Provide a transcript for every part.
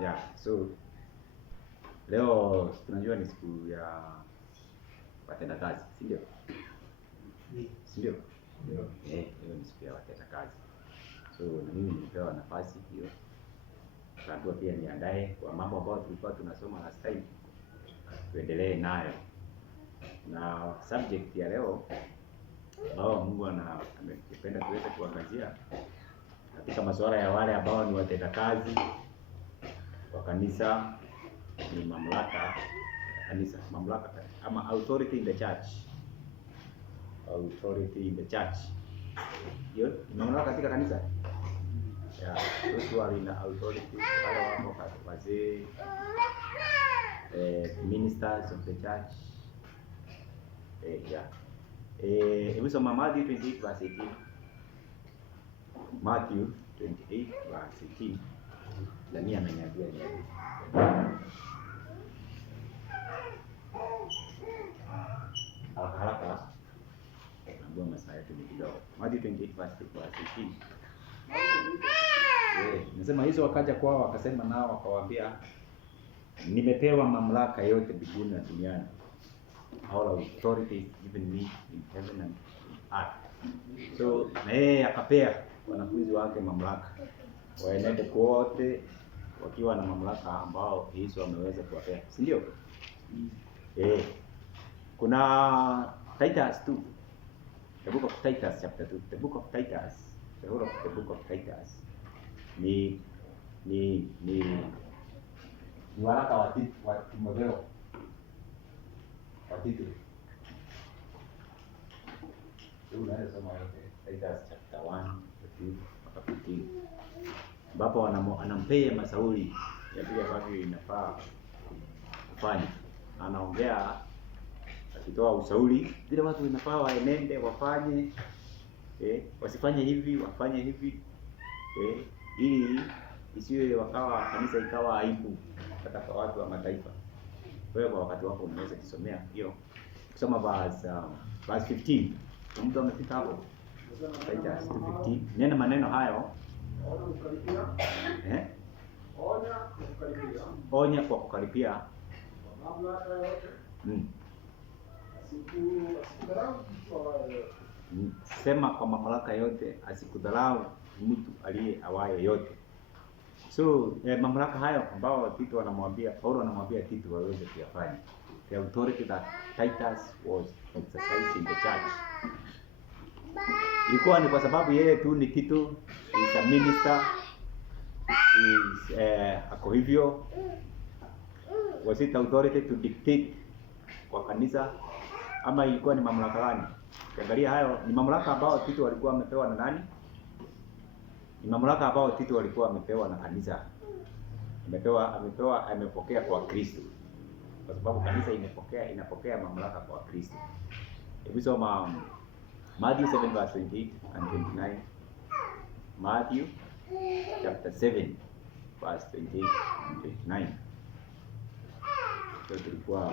Yeah, so leo tunajua ni siku ya watenda kazi, si ndio? Si ndio? Leo ni siku ya watenda kazi. So na mimi nilipewa nafasi hiyo. Kaambiwa pia niandae kwa mambo ambayo tulikuwa tunasoma last time. Tuendelee nayo. Na subject ya leo ambao Mungu amependa tuweze kuangazia katika masuala ya wale ambao ni watenda kazi kwa kanisa, ni mamlaka ya kanisa, mamlaka ama authority in the church. Authority in the church. Hiyo mamlaka katika kanisa. Yeah, those who are in authority, wale wako wazee, ministers of the church. Hebu soma Matthew 28 verse 18. Matthew 28 verse 18. Dani ameniambia ni haraka. Naomba masaa yetu ni kidogo. Matthew 28 verse 18. Nasema hizo wakaja kwao wakasema nao wakawaambia, nimepewa mamlaka yote mbinguni na duniani. All authority is given me in heaven and earth. So na yeye akapea wanafunzi wake mamlaka waenende kote wakiwa na mamlaka ambao Yesu ameweza kuwapea, si ndio? Kuna Titus 2. The book of Titus chapter 2. The book of Titus. The whole of the book of Titus. Ni waraka wa Timotheo. Wa Tito. Unaweza soma yote. Titus chapter 1, 2 mpaka 15. Ambapo anampea masauri ya vile ambavyo inafaa kufanya. Anaongea akitoa ushauri vile watu inafaa waenende, wafanye, wasifanye hivi, wafanye hivi, ili isiwe wakawa kanisa ikawa aibu hata kwa watu wa mataifa. Wewe kwa wakati wako unaweza kusomea hiyo. Kusoma verse 15. Mtu amefika hapo. Titus 2:15. Nena maneno hayo. Onya kwa kukaripia. Mamlaka yote. Sema kwa mamlaka yote, asikudharau mtu aliye awaye yote. So mamlaka hayo ambao Tito anamwambia, Paulo anamwambia Tito waweze kuyafanya. The authority that Titus was exercising in the church. Ilikuwa ni kwa sababu yeye tu ni Tito, is a minister, is ako hivyo. Was it authority to dictate kwa kanisa, ama ilikuwa ni mamlaka gani? Angalia hayo ni mamlaka ambao Tito walikuwa amepewa na nani? Ni mamlaka ambao Tito walikuwa amepewa na kanisa. Amepokea kwa Kristo. Kwa sababu kanisa inapokea mamlaka kwa Kristo. Hebu soma Matthew 7 verse 28 and 29. Matthew chapter 7 verse 28 and 29. So tulikuwa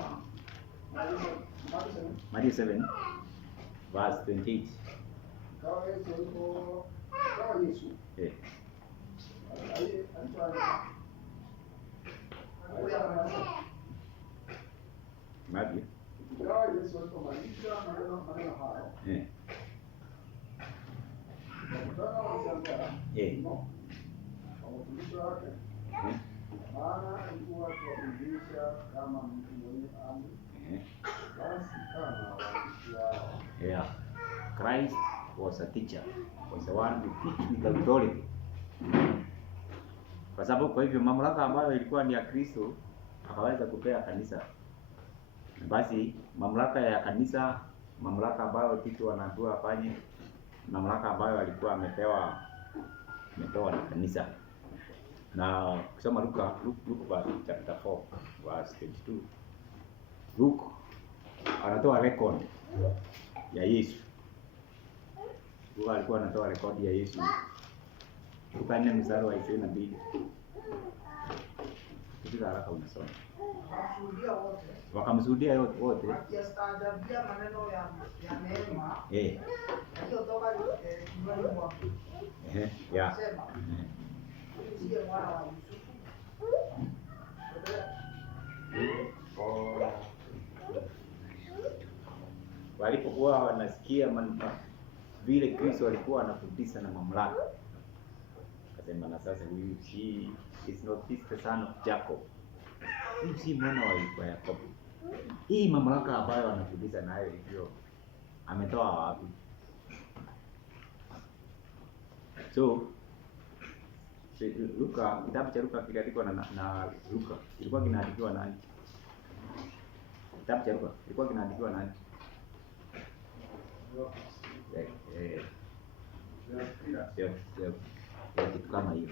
Matthew 7 verse 28. Matthew. Maana alikuwa kuwafundisha kama mtu mwenye amri. Basi kama waandishi wao. Christ was a teacher. Was the one who teach with authority. Kwa sababu kwa hivyo mamlaka ambayo ilikuwa ni ya Kristo akaweza kupea kanisa. Basi mamlaka ya kanisa, mamlaka ambayo Tito anaambiwa afanye, mamlaka ambayo alikuwa amepewa na kanisa. Na kusoma Luke chapter 4 verse 22. Luke anatoa record ya Yesu. Luke alikuwa anatoa record ya Yesu. Luke 4 mstari wa 22. Kitu haraka unasoma. Wakamshuhudia wote. Wakistaajabia maneno ya neema. Aliyotoka kinywani mwake. Sema. Ndiye mwana wa Yusufu. walipokuwa wanasikia vile Kristo alikuwa anafundisha na mamlaka, akasema na sasa huyu she is not this the son of Jacob, huyu si mwana wa Yakobo. Hii mamlaka ambayo anafundisha nayo hivyo ametoa wapi? So Luka, kitabu cha Luka kiliandikwa na Luka, ilikuwa kinaandikiwa nani? Kitabu cha Luka ilikuwa kinaandikiwa nani? Kitu kama hiyo.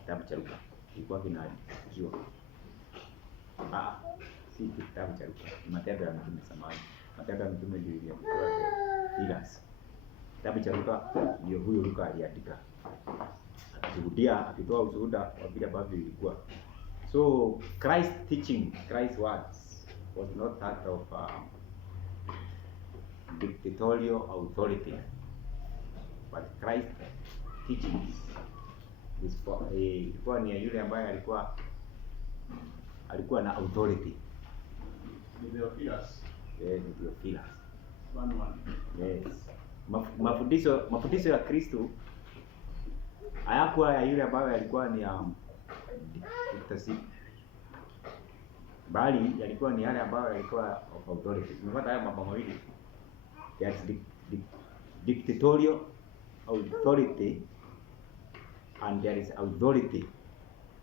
Kitabu cha Luka ilikuwa kinaandikiwa, si kitabu cha Luka, Matendo ya Mitume samani. Matendo ya Mitume ndio iliandikwa Silas. Kitabu cha Luka ndio huyo Luka aliandika, akishuhudia, akitoa ushuhuda wa vile ambavyo ilikuwa. So Christ teaching, Christ words was not that of dictatorial authority, but Christ teachings is for ilikuwa ni yule ambaye alikuwa na authority. Theophilus. Yes, Theophilus. Yes. Mafundisho ya Kristo hayakuwa ya yule ambaye alikuwa ni dictatorship, bali yalikuwa ni yale ambayo yalikuwa of authority. Tunapata haya mambo mawili, there's dictatorial authority and there is authority.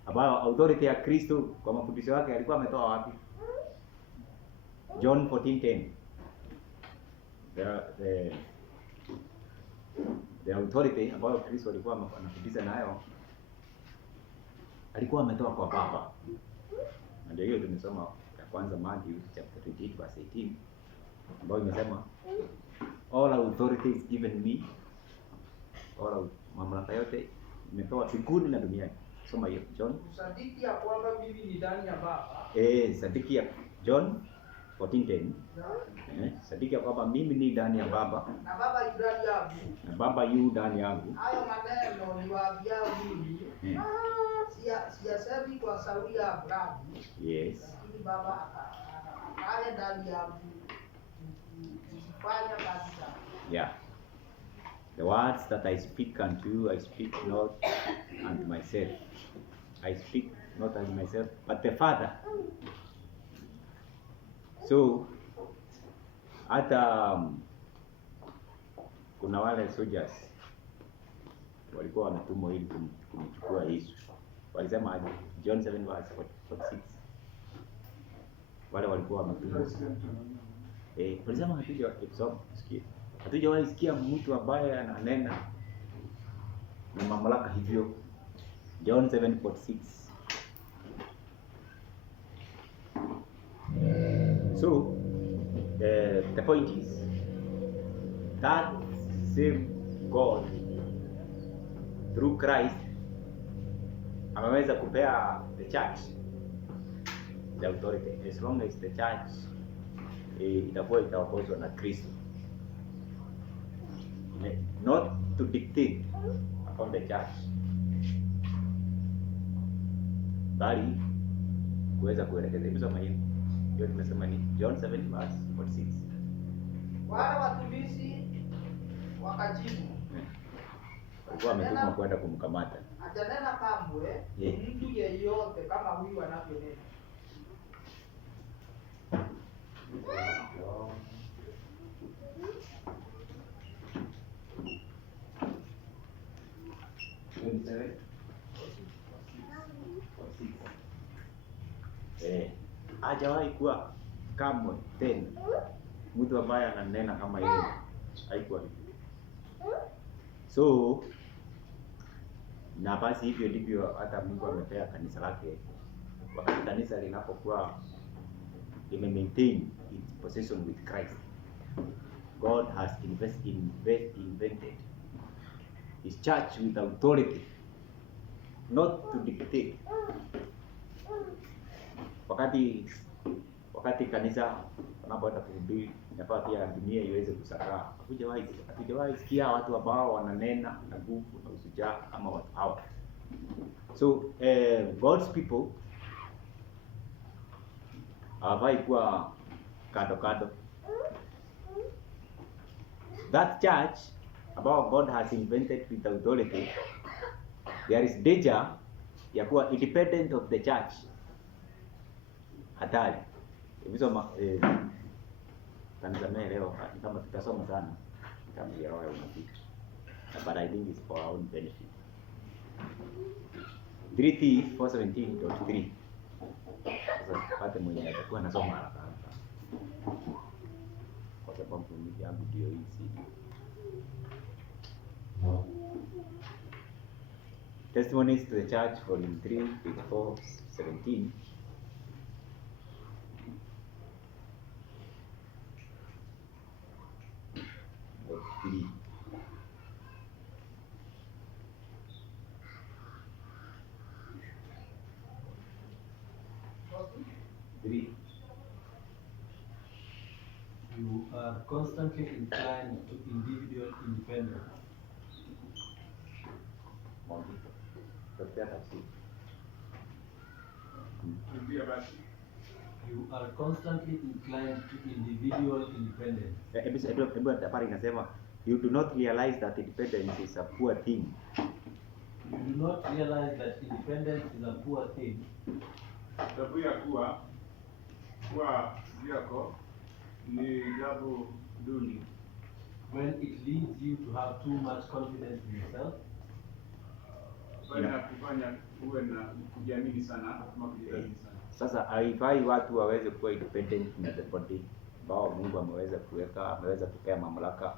Ambayo authority ya Kristo kwa mafundisho yake alikuwa ametoa wapi? John 14:10. The authority ambayo Kristo alikuwa anafundisha nayo alikuwa ametoa kwa Baba. Na ndio hiyo tumesoma ya kwanza Matthew chapter 28 verse 18, ambayo imesema all authority is given me, all mamlaka yote imetoa mbinguni na duniani. Soma hiyo John. Sadiki ya kwamba mimi ni ndani ya Baba. Sadiki ya John 14:10. Sadiki ya kwamba mimi ni ndani ya Baba na Baba yu ndani yangu. Na Baba yu ndani yangu. Hayo maneno niwaambiao mimi, siyasemi kwa sauti ya Abrahamu. Yes. Lakini Baba akae ndani yangu kufanya kazi zake. Yeah. The words that I speak unto you, I speak not unto myself. I speak not unto myself, but the Father. So hata kuna wale soldiers walikuwa wanatumwa ili kumchukua Yesu. Walisema John 7 verse 46. Wale walikuwa wametumwa. Walisema hatujawahi sikia mtu ambaye ananena na mamlaka hivyo. John 7:46. So the point is that same God through Christ ameweza kupea the church the authority, as long as the church itakuwa itaongozwa na Kristo, not to dictate upon the church, bali kuweza kuelekeza. Hizo maneno ndio nimesema ni John 7:46. Wale watumishi wakajibu, walikuwa wametuma kwenda kumkamata. Hajanena kamwe mtu yeyote kama huyu anavyonena. Hajawahi kuwa kamwe tena mtu ambaye ananena kama yeye, haikuwa hivyo. So na basi hivyo ndivyo hata Mungu amepea kanisa lake. Wakati kanisa linapokuwa maintain its position with Christ, God has invented His church with authority, not to dictate. Wakati kanisa wanapoenda kuhubiri, inafaa pia dunia iweze kusakaa. Hatujawahi sikia watu ambao wananena na nguvu na ushujaa kama watu hawa. So God's people hawafai kuwa kando. that church about God has invented with authority, there is danger ya kuwa independent of the church. Hatari. Ukisoma Tanzania leo kama tutasoma sana kama ya roho unafika. But I think it's for our own benefit. 3T 417.3. Sasa pate mwenye atakuwa anasoma haraka haraka. Kwa sababu mimi yangu ndio hii CD. Testimonies to the Church, volume 3, page 417. Three. You are constantly inclined to individual independence. You are constantly inclined to individual independence. You do not realize that independence is a poor thing. You do not realize that independence is a poor thing. When it leads you to have too much confidence in yourself. Sasa haifai watu waweze kuwa independent na the body ambao Mungu ameweza kupea mamlaka.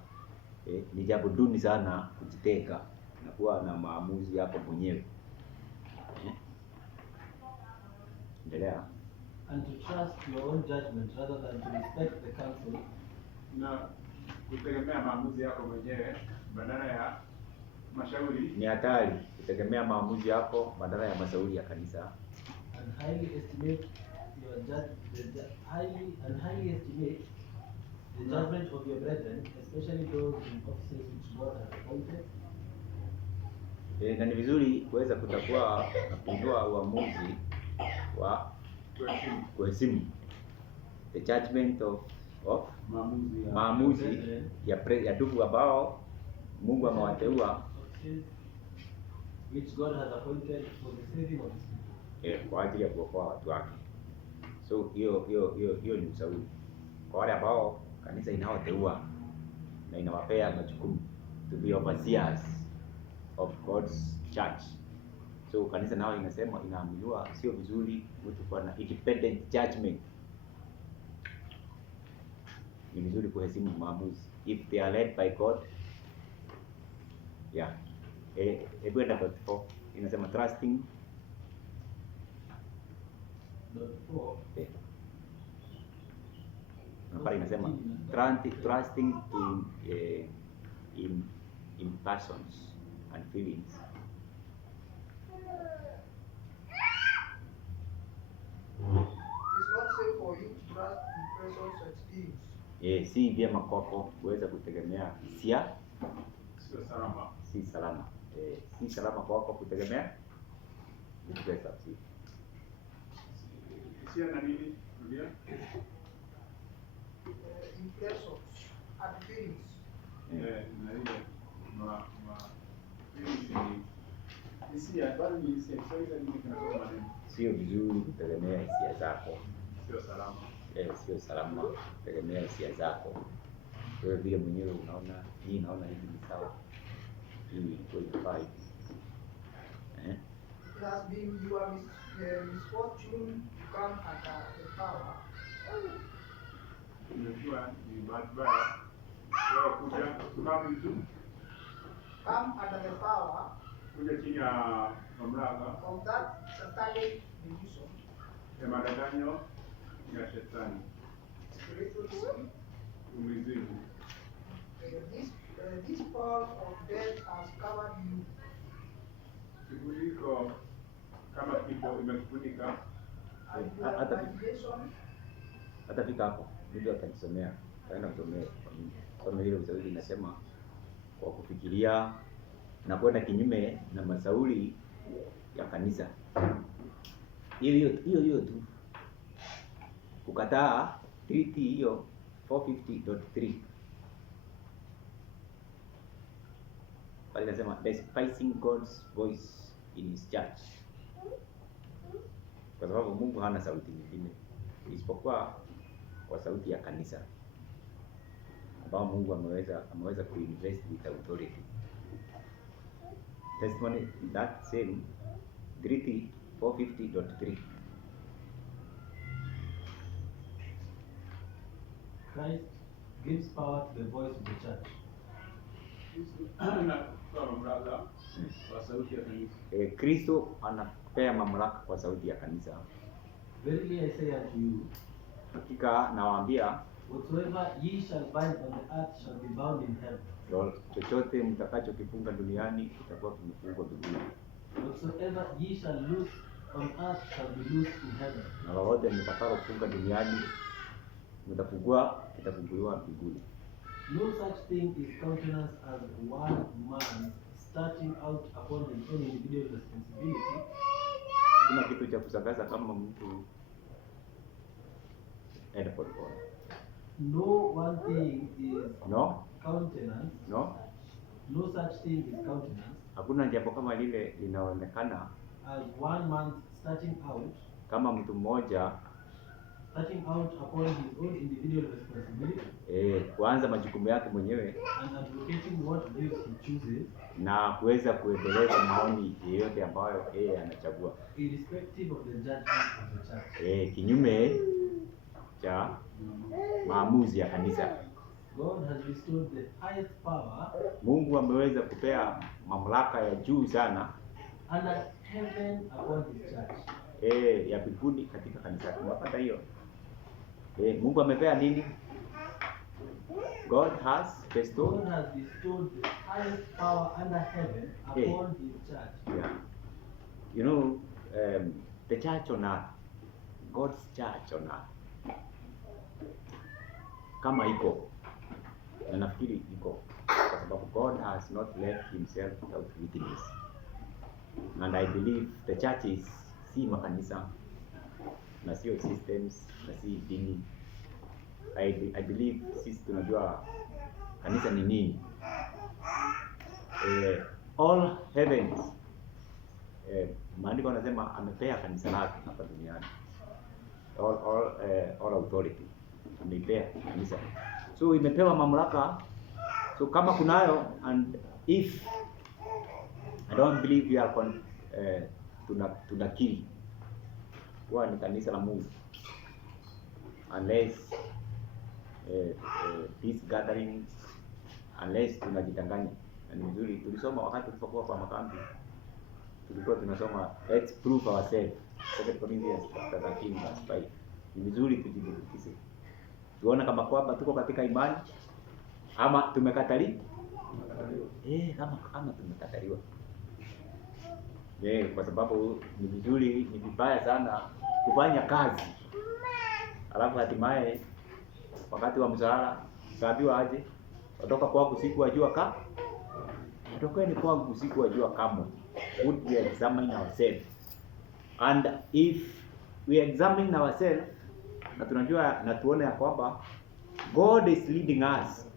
Ni jambo duni sana kujiteka na kuwa na maamuzi yako mwenyewe. Endelea. And to trust your own judgment rather than to respect the counsel. Na kutegemea maamuzi yako mwenyewe badala ya mashauri. Ni hatari kutegemea maamuzi yako badala ya mashauri ya kanisa. And highly estimate the judgment of your brethren, especially those in offices which God has appointed. Na ni vizuri kuweza kutakuwa na kujua uamuzi wa kuheshimu the judgment of maamuzi ya ndugu ambao Mungu amewateua, which God has appointed for the saving of his people. Kwa ajili ya kuokoa watu wake. So hiyo ni ushauri kwa wale ambao kanisa inawateua na inawapea majukumu to be overseers of God's church. So kanisa nao inasema inaambiwa sio vizuri mtu kuwa na independent judgment. Ni vizuri kuheshimu maamuzi if they are led by God. Yeah. Ebwenda 44 inasema trusting. Nambari inasema trusting in persons and feelings. It's not safe for you to trust in persons and feelings. Si vyema kwako kuweza kutegemea hisia. Sio salama. Si salama. Si salama kwako kutegemea hisia. Hisia na nini? Rudia. In persons and feelings. Na ile hisia bado ni hisia. Sio vizuri kutegemea hisia zako. Sio salama. Sio salama kutegemea hisia zako. Wewe vile mwenyewe unaona hii hivi ni sawa. Hii iko fine. It has been your misfortune to come under the power. Unajua ni baya. Wewe kuja tunabi tu. Come under the power. Kuja chini ya mamlaka Of that satanic illusion. ya madanganyo ya shetani. Spiritualism. Umizimu. This fall of death has covered you. Kikuliko kama kifo imekufunika. Hata fika hapo ndio atakisomea. Taenda kusomea kama ile ushauri inasema kwa kufikiria na kwenda kinyume na mashauri ya kanisa. Hiyo tu. Kukataa 3T hiyo 450.3. pale nasema despising God's voice in his church, kwa sababu Mungu hana sauti nyingine isipokuwa kwa sauti ya kanisa ambao Mungu ameweza kuinvest with authority. Testimony that same 450.3. Christ gives power to the voice of the church. Kristo anapea mamlaka kwa sauti ya kanisa. Verily I say unto you, hakika nawaambia, whatsoever ye shall bind on the earth shall be bound in heaven. Chochote mtakachokifunga duniani kitakuwa kimefungwa mbinguni. Whatsoever ye shall loose on earth shall be loosed in heaven. Na lolote mtakalofunga duniani kitafunguliwa mbinguni. No such thing is countenance as one man starting out upon his own individual responsibility. Kuna kitu cha kusagaza kama mtu No one thing is countenance. No such thing is countenance. Hakuna jambo kama lile linaonekana as one man starting out, kama mtu mmoja starting out upon his own individual responsibility. Kuanza majukumu yake mwenyewe and advocating what views he chooses, na kuweza kuendeleza maoni yoyote ambayo yeye anachagua, irrespective of the judgment of the church. Kinyume cha maamuzi ya kanisa. God has bestowed the highest power, Mungu ameweza kupea mamlaka ya juu sana under heaven upon his church. Ya mbinguni katika kanisa. Tunapata hiyo. Mungu amepea nini? God has bestowed the highest power under heaven upon his church. Yeah. You know, the church on earth, God's church on earth, kama iko, na nafikiri iko, kwa sababu God has not left himself without witness. And I believe the churches si makanisa, na sio systems, na si dini. I believe sisi tunajua kanisa ni nini. All heavens, maandiko yanasema amepea kanisa lake hapa duniani. All authority amepea kanisa. So imepewa mamlaka. So kama kunayo, and if I don't believe you are tunakiri kwa ni kanisa la Mungu, unless peace gathering, unless tunajitanganya. Na ni vizuri tulisoma wakati tulipokuwa kwa makambi, tulikuwa tunasoma let's prove ourselves, 2 Corinthians 13:5. Ni vizuri tujidhibitishe, tuone kama kwamba tuko katika imani ama tumekataliwa. Kama tumekataliwa. Kwa sababu ni vizuri, ni vibaya sana kufanya kazi alafu hatimaye wakati wa mshahara kaambiwa aje, kutoka kwangu siku wajua tokeni kwangu siku wajua kama. Would we examine ourselves? And if we examine ourselves, na tunajua na tuone ya kwamba God is leading us,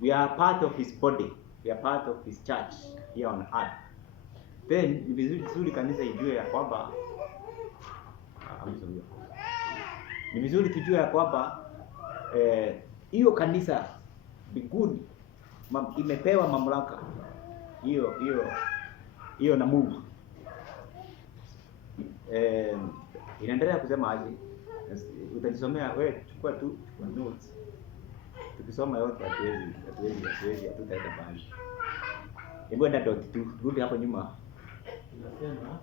we are part of his body, we are part of his church here on earth, then ni vizuri kanisa ijue ya kwamba ni vizuri tujue ya kwamba hiyo kanisa mbinguni imepewa mamlaka hiyo na Mungu. Inaendelea kusema aje, utajisomea wewe, chukua notes. Tukisoma yote hatuwezi hatutaenda mbali. Hebu enda .2, rudi hapo nyuma. Inasema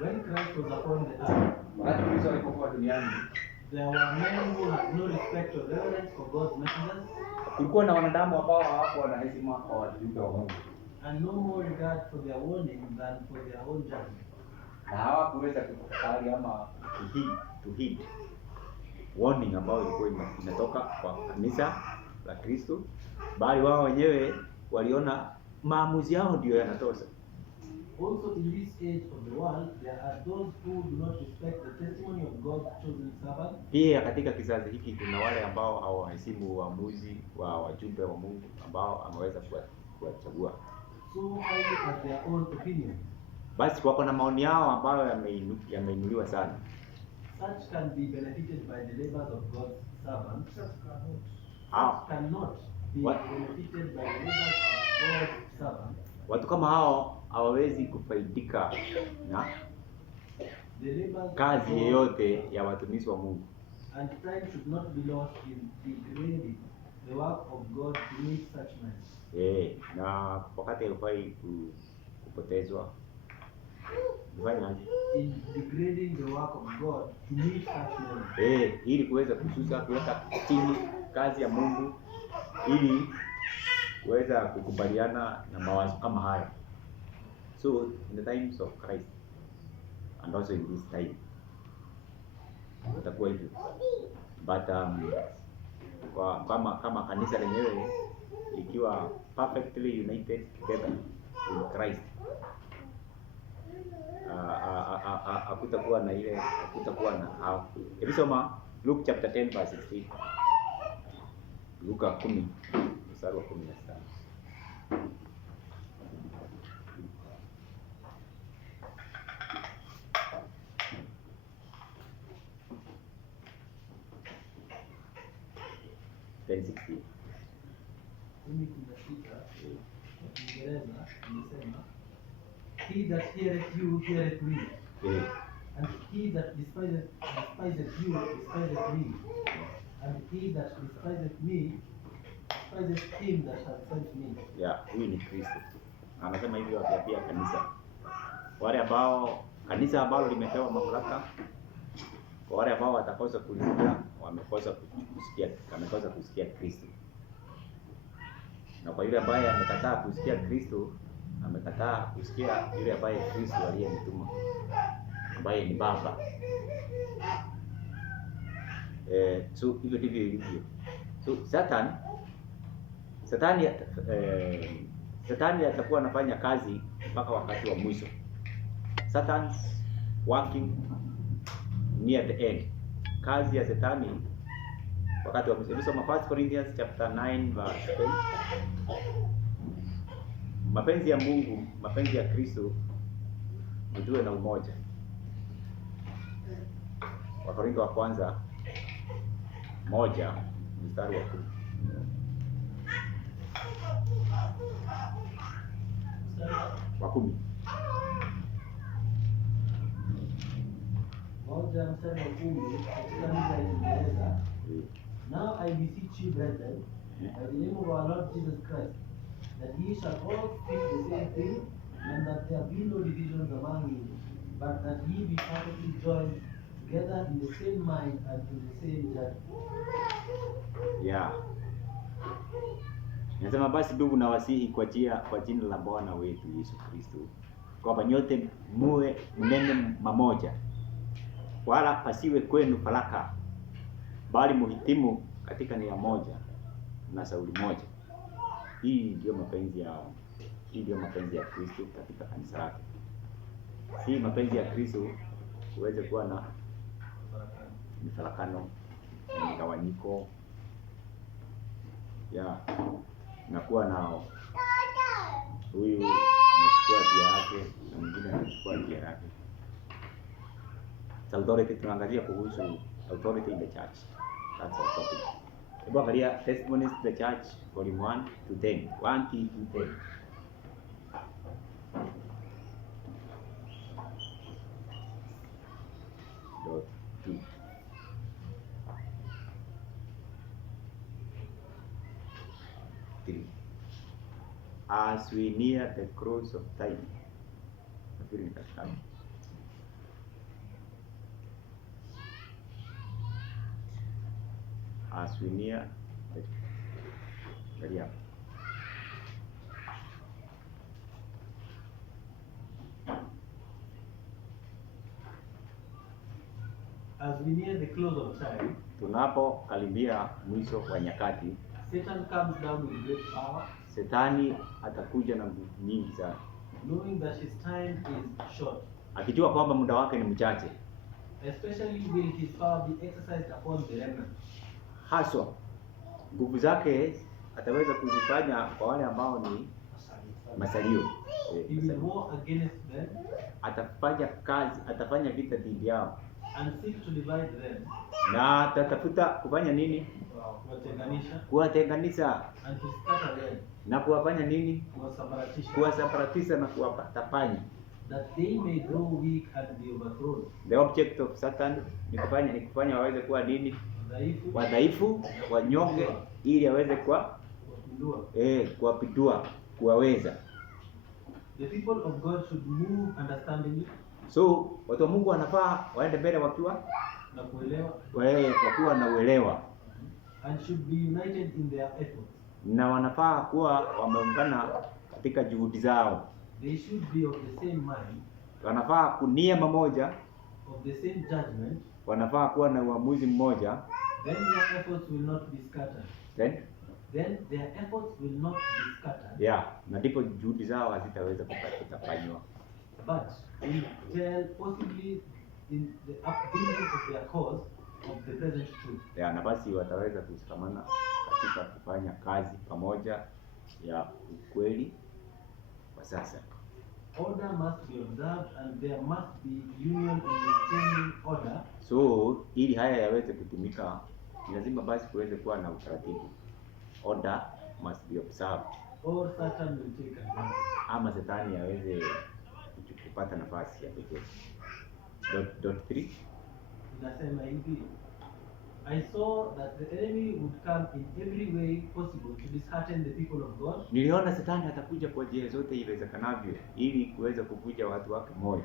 when Christ was upon the earth, wakati Kristo alipokuwa duniani, there were men who had no respect or reverence for God's messengers. Kulikuwa na wanadamu ambao hawakuwa na heshima kwa wajumbe wa Mungu, and no more regard for their warning than for their own judgment. Na hawakuweza kutafakari ama to heed warning ambayo ilikuwa inatoka kwa kanisa la Kristo, bali wao wenyewe waliona maamuzi yao ndio yanatosha. Also in this age of the world, there are those who do not respect the testimony of God's chosen servants. Pia katika kizazi hiki kuna wale ambao hawaheshimu uamuzi wa wajumbe wa Mungu ambao ameweza kuwachagua. So finding as their own opinion. Basi wako na maoni yao ambayo yameinuliwa sana. Such can be benefited by the labors of God's servants. Hao Cannot be benefited by the labors of God's servants. Watu kama hao hawawezi kufaidika na kazi yeyote ya watumishi wa Mungu. And time should not be lost in degrading the work of God to meet such men. Na wakati haufai kupotezwa. In degrading the work of God to meet such men. Ili kuweza kuweka chini kazi ya Mungu, ili kuweza kukubaliana na mawazo kama haya. So in the times of Christ and also in this time itakuwa hivyo. But kama kanisa lenyewe ikiwa perfectly united together in Christ, hakutakuwa na hao. Hebu soma Luke chapter 10 verse 16. Luka 10 mstari wa 15. Kiingereza inasema, he that heareth you heareth me, and he that despiseth you despiseth me, and he that despiseth me despiseth him that hath sent me. Huyu ni Kristo. Anasema hivyo pia kanisa. Wale ambao kanisa ambalo limepewa mamlaka, kwa wale ambao watakosa kulisikia, wamekosa kusikia Kristo. Na kwa yule ambaye amekataa kusikia Kristo, amekataa kusikia yule ambaye Kristo aliyemtuma, ambaye ni Baba. So hivyo ndivyo ilivyo. So Satani atakuwa anafanya kazi mpaka wakati wa mwisho. Satan's working near the end. Kazi ya Satani wakati wa mwisho. Soma 1 Corinthians chapter 9 verse 10. Mapenzi ya Mungu, mapenzi ya Kristo ni tuwe na umoja. Wakorintho wa kwanza 1 mstari wa 10. Wa 10. Moja mstari wa 10 katika lugha ya Kiingereza. Now I beseech you, brethren, by the name of our Lord Jesus Christ, that ye shall all speak the same thing, and that there be no divisions among you, but that ye be perfectly joined together in the same mind and in the same judgment. Nasema basi ndugu, nawasihi kwa jina la Bwana wetu Yesu Kristo, kwamba nyote muwe mnene mamoja, wala pasiwe kwenu faraka, bali muhitimu katika nia moja na shauri moja. Hii ndio mapenzi ya Kristo katika kanisa lake. Si mapenzi ya Kristo uweze kuwa na mifarakano, migawanyiko, na kuwa nao huyu anachukua njia yake na mwingine anachukua njia yake. Authority, tunaangalia kuhusu authority in the church. That's our topic. Hebu angalia Testimonies to the Church volume 1 to 10. 1 to 10. Dot 2. As we near the close of time. Nafikiri nikashika. As we near the As we near the close of time, tunapokaribia mwisho wa nyakati, Satan comes down with great power. Shetani atakuja na nguvu nyingi sana. Knowing that his time is short. Akijua kwamba muda wake ni mchache. Especially will his power be exercised upon the remnant. Haswa nguvu zake ataweza kuzifanya kwa wale ambao ni masalio. He will war against them Atafanya vita dhidi yao and seek to divide them. na atatafuta kufanya nini? Kuwatenganisha And to scatter them. Na kuwafanya nini? Kuwasambaratisha na kuwatapanya. That they may grow weak and be overthrown. The object of Satan ni kufanya waweze kuwa nini? Wadhaifu, wanyonge, ili aweze kuwapindua, kuwaweza. The people of God should move understandingly. So watu wa Mungu wanafaa waende mbele wakiwa na uelewa. And should be united in their efforts. Na wanafaa kuwa wameungana katika juhudi zao. They should be of the same mind. Wanafaa kunia mamoja. Of the same judgment. Wanafaa kuwa na uamuzi mmoja. Then their efforts will not be scattered. Then their efforts will not be scattered. Yeah, na ndipo juhudi zao hazitaweza kutapanywa. But will tell possibly in the upbuilding of their cause of the present truth. Yeah, na basi wataweza kushikamana katika kufanya kazi pamoja ya ukweli kwa sasa. Order must be observed and there must be union in maintaining order. So ili haya yaweze kutumika, lazima basi kuweze kuwa na utaratibu. Order must be observed. Or Satan will take advantage. Ama Shetani aweze kupata nafasi ya pekee. Dot 3 inasema hivi: I saw that the enemy would come in every way possible to dishearten the people of God. Niliona Shetani atakuja kwa njia zote iwezekanavyo ili kuweza kuvunja watu wake moyo.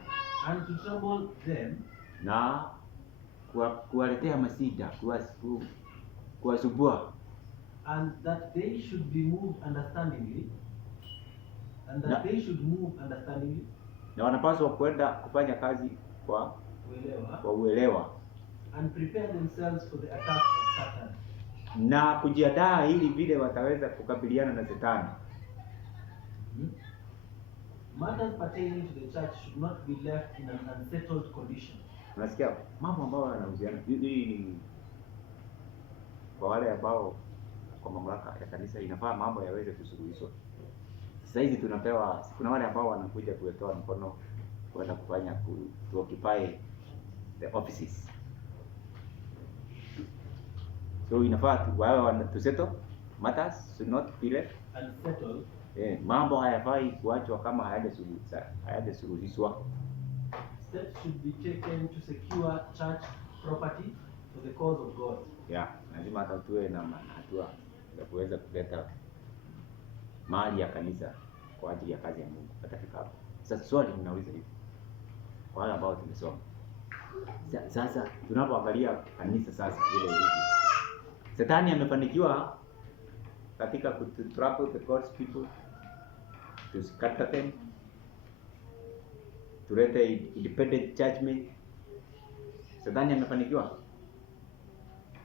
And to trouble them. Na kuwaletea masida, kuwasumbua. And that they should be moved understandingly. Na wanapaswa kwenda kufanya kazi kwa uelewa. And prepare themselves for the attack of Satan. Na kujiandaa ili vile wataweza kukabiliana na Shetani. Matters pertaining to the church should not be left in an unsettled condition. Unasikia mambo ambayo yanahusiana hii kwa wale ambao kwa mamlaka ya kanisa inafaa mambo yaweze kusuluhishwa. Sasa hizi tunapewa, kuna wale ambao wanakuja kuwetoa mkono kwenda kufanya to occupy the offices. So inafaa wao to settle matters should not be left unsettled. Mambo hayafai kuachwa kama hayajasuluhishwa. Steps should be taken to secure church property for the cause of God. Yeah, lazima hata tuwe na hatua za kuweza kuleta mali ya kanisa kwa ajili ya kazi ya Mungu. Katika hapo. Sasa swali ninauliza hivi. Kwa wale ambao tumesoma. Sasa tunapoangalia kanisa sasa vile hivi. Shetani amefanikiwa katika kutrap the God's people, to scatter them, to let a independent judgment. Shetani amefanikiwa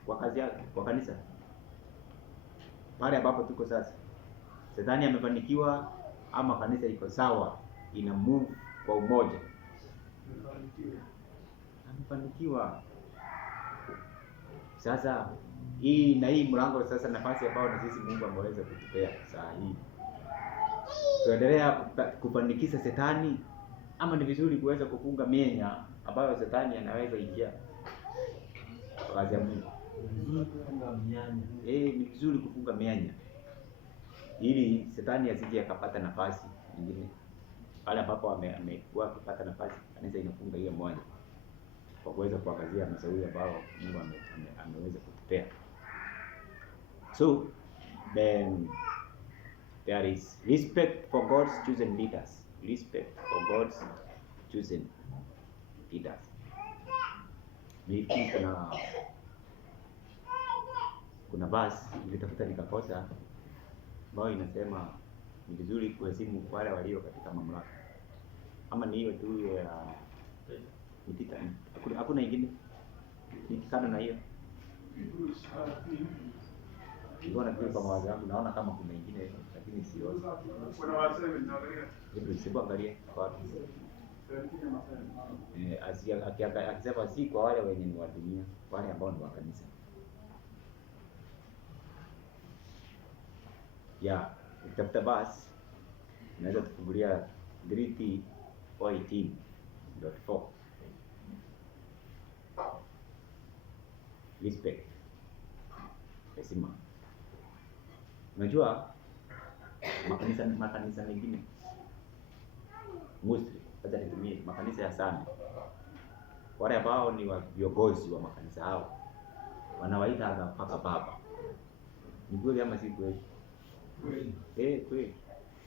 kwa kazi yake, kwa kanisa. Pale ambapo tuko sasa. Shetani amefanikiwa ama kanisa iko sawa, ina move kwa umoja? Amefanikiwa. Sasa hii mlango sasa, nafasi ambayo na sisi Mungu ameweza kutupea saa hii. Tuendelea kufanikisha Shetani ama ni vizuri kuweza kufunga mianya ambayo Shetani anaweza ingia kwa kazi ya Mungu? Ni vizuri kufunga mianya ili Shetani asije akapata nafasi nyingine. Pale ambapo amekuwa akipata nafasi, kanisa inafunga hiyo moja kwa kuweza kuangazia mashauri ambayo Mungu ameweza kutupea. So then there is respect for God's chosen leaders. Respect for God's chosen leaders. Mimi kuna basi nilitafuta nikakosa ambayo inasema ni vizuri kuheshimu wale walio katika mamlaka. Ama ni hiyo tu ya nitita. Hakuna nyingine. Nikikana na hiyo. Ndio na kwa mawazo yangu naona kama kuna nyingine lakini sio. Kuna waseme ndio. Hebu siangalie kwa akisema si kwa wale wenye ni wa dunia, wale ambao ni wa kanisa. Ya, utafuta basi Unaweza tufungulia 3T4:18.4. Respect. Heshima. Unajua makanisa mengine Muslim, hata nitumie makanisa ya sana, wale ambao ni viongozi wa makanisa hao wanawaita mpaka baba. Ni kweli ama si kweli? Kweli.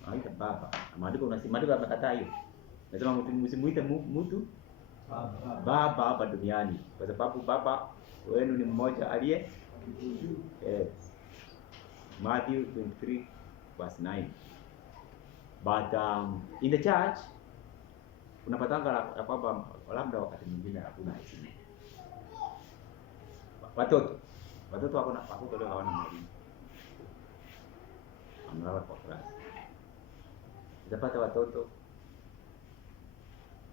Wanaita baba. Maandiko yamekataa hiyo. Nasema msimuite mtu baba hapa duniani, kwa sababu baba wenu ni mmoja aliye. Matthew 23:9. But in the church unapatanga ya kwamba labda wakati mwingine hakuna heshima. Watoto leo hawana mwalimu, amelala kwa class. Utapata watoto,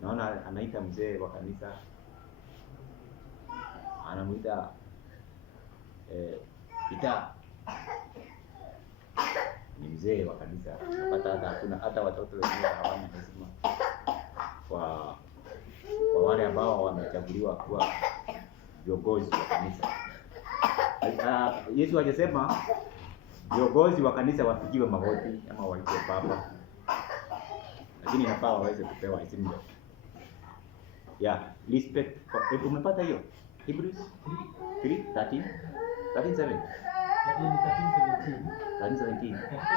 naona anaita mzee wa kanisa, anamuita Peter, ni mzee wa kanisa. Unapata hata watoto wenyewe hawana heshima kwa wale ambao wamechaguliwa kuwa viongozi wa kanisa. Yesu hajasema viongozi wa kanisa wapigiwe magoti ama waitwe baba, lakini inafaa waweze kupewa heshima. Respect. Umepata hiyo? Hebrews 3:13, 13:7. 13:17. Katika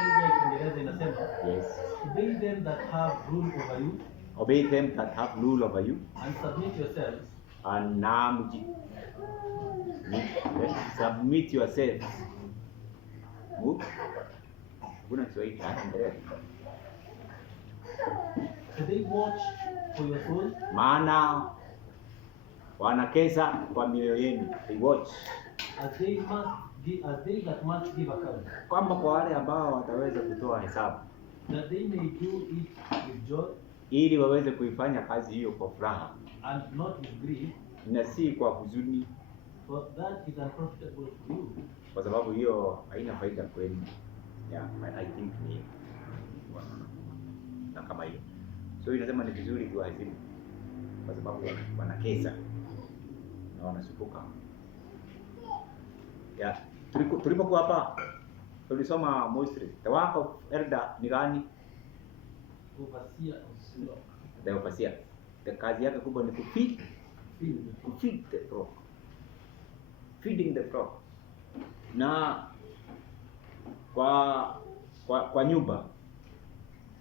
lugha ya Kiingereza inasema, Yes. Obey them that have rule over you. Obey them that have rule over you. And submit yourselves. And submit yourselves. Kuna Kiswahili endelea. So they watch for your soul. Maana wanakesa kwa mioyo yenu. They watch. As they that must give account. Kwamba kwa wale ambao wataweza kutoa hesabu. That they may do it with joy. Ili waweze kuifanya kazi hiyo kwa furaha. And not with grief. Na si kwa huzuni. For that is unprofitable for you. Kwa sababu hiyo haina faida kwenu. I think ni na kama hiyo. So inasema ni vizuri kuwaheshimu kwa sababu wanakesa na wanasupuka. Tulipokuwa hapa tulisoma Mostly. The work of elder ni gani? Overseer of flock. The overseer. The kazi yake kubwa ni feed the flock. Feeding the flock. Na kwa nyumba